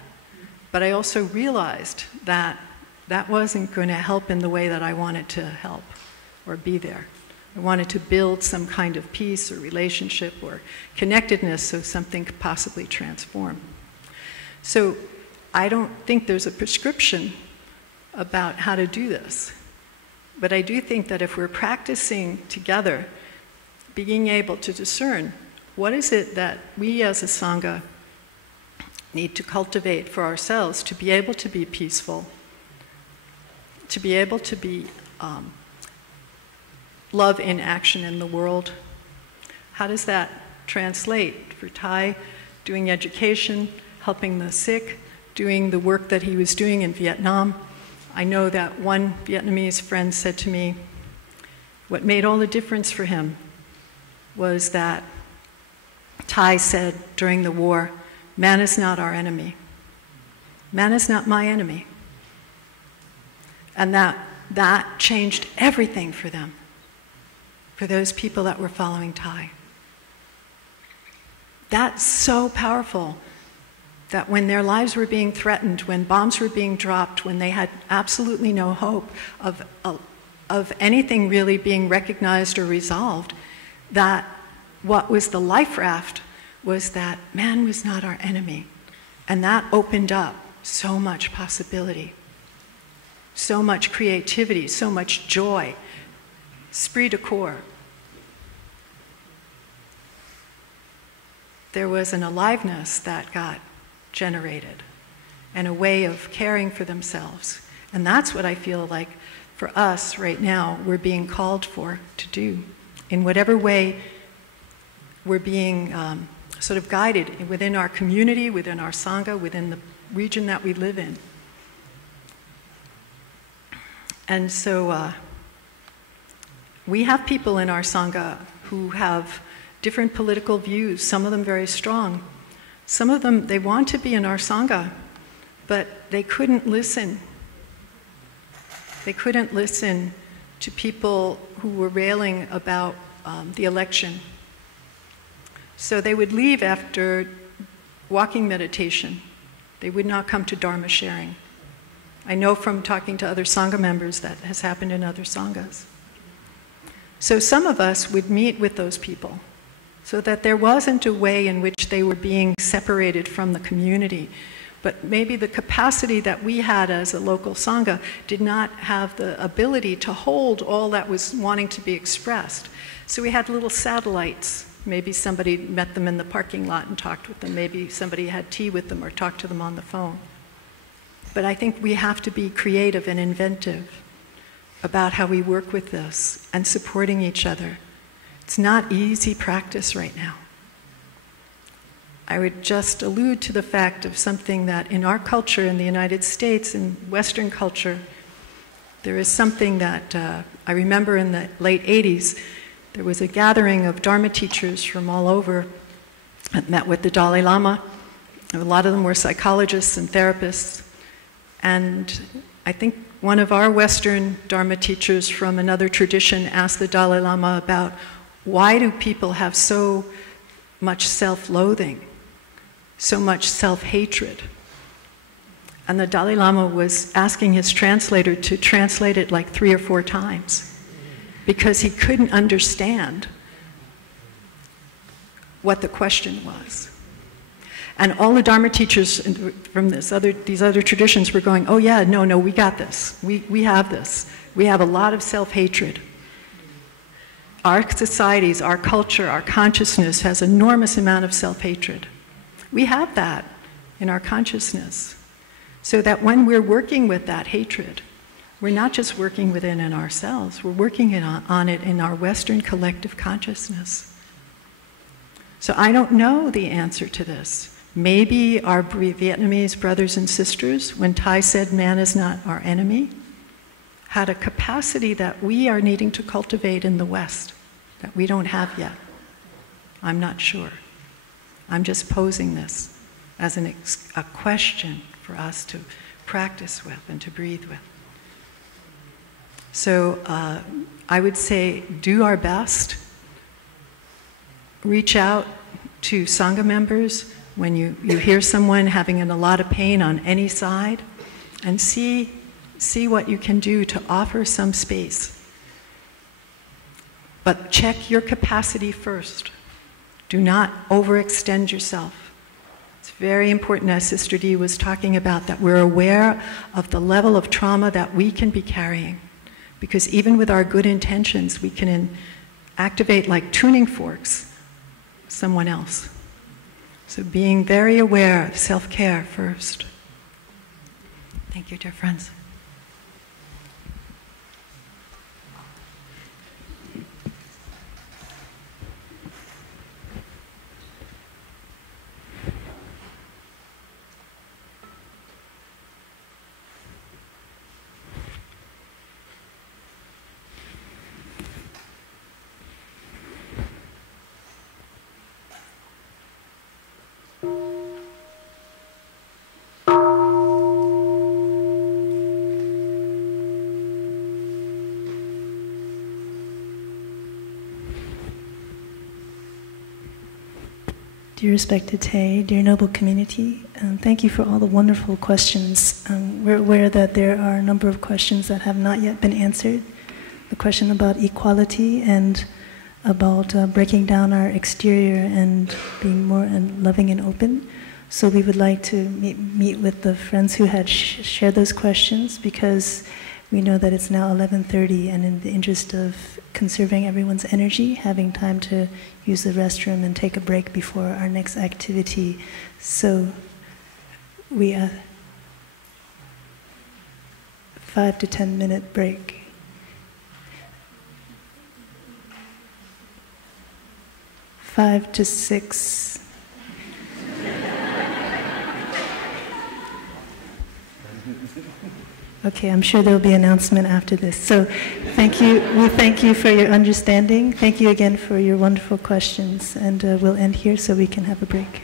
But I also realized that that wasn't going to help in the way that I wanted to help or be there. I wanted to build some kind of peace or relationship or connectedness so something could possibly transform. So I don't think there's a prescription about how to do this. But I do think that if we're practicing together, being able to discern what is it that we as a Sangha need to cultivate for ourselves to be able to be peaceful, to be able to be love in action in the world. How does that translate for Thay, doing education, helping the sick, doing the work that he was doing in Vietnam? I know that one Vietnamese friend said to me, What made all the difference for him was that Thay said during the war, "Man is not our enemy. Man is not my enemy." And that changed everything for them, for those people that were following Thay. That's so powerful, that when their lives were being threatened, when bombs were being dropped, when they had absolutely no hope of anything really being recognized or resolved, that what was the life raft was that man was not our enemy. And that opened up so much possibility, so much creativity, so much joy, esprit de corps. There was an aliveness that got generated and a way of caring for themselves. And that's what I feel like for us right now we're being called for to do. In whatever way we're being sort of guided within our community, within our Sangha, within the region that we live in. And so we have people in our Sangha who have different political views, some of them very strong. Some of them, they want to be in our Sangha, but they couldn't listen. They couldn't listen to people who were railing about the election. So they would leave after walking meditation. They would not come to Dharma sharing. I know from talking to other Sangha members that has happened in other Sanghas. So some of us would meet with those people so that there wasn't a way in which they were being separated from the community. But maybe the capacity that we had as a local Sangha did not have the ability to hold all that was wanting to be expressed. So we had little satellites. Maybe somebody met them in the parking lot and talked with them. Maybe somebody had tea with them or talked to them on the phone. But I think we have to be creative and inventive about how we work with this and supporting each other. It's not easy practice right now. I would just allude to the fact of something that in our culture in the United States, in Western culture, there is something that I remember in the late 80s, there was a gathering of Dharma teachers from all over that met with the Dalai Lama. A lot of them were psychologists and therapists. And I think one of our Western Dharma teachers from another tradition asked the Dalai Lama about why do people have so much self-loathing, so much self-hatred? And the Dalai Lama was asking his translator to translate it like 3 or 4 times because he couldn't understand what the question was. And all the Dharma teachers from these other traditions were going, oh yeah, no, we got this. We have this. We have a lot of self-hatred. Our societies, our culture, our consciousness has an enormous amount of self-hatred. We have that in our consciousness. So that when we're working with that hatred, we're not just working within in ourselves, we're working on it in our Western collective consciousness. So I don't know the answer to this. Maybe our Vietnamese brothers and sisters, when Thay said man is not our enemy, had a capacity that we are needing to cultivate in the West that we don't have yet. I'm not sure. I'm just posing this as a question for us to practice with and to breathe with. So I would say do our best. Reach out to Sangha members when you hear someone having a lot of pain on any side, and see what you can do to offer some space. But check your capacity first. Do not overextend yourself. It's very important, as Sister Dee was talking about, that we're aware of the level of trauma that we can be carrying. Because even with our good intentions, we can activate like tuning forks someone else. So being very aware of self-care first. Thank you, dear friends. Dear respected Thay, dear noble community, thank you for all the wonderful questions. We're aware that there are a number of questions that have not yet been answered. The question about equality and about breaking down our exterior and being more loving and open. So we would like to meet with the friends who had shared those questions, because we know that it's now 11:30, and in the interest of conserving everyone's energy, having time to use the restroom and take a break before our next activity. So we 5 to 10 minute break. Five to 6. Okay, I'm sure there will be an announcement after this. So thank you. We thank you for your understanding. Thank you again for your wonderful questions. And we'll end here so we can have a break.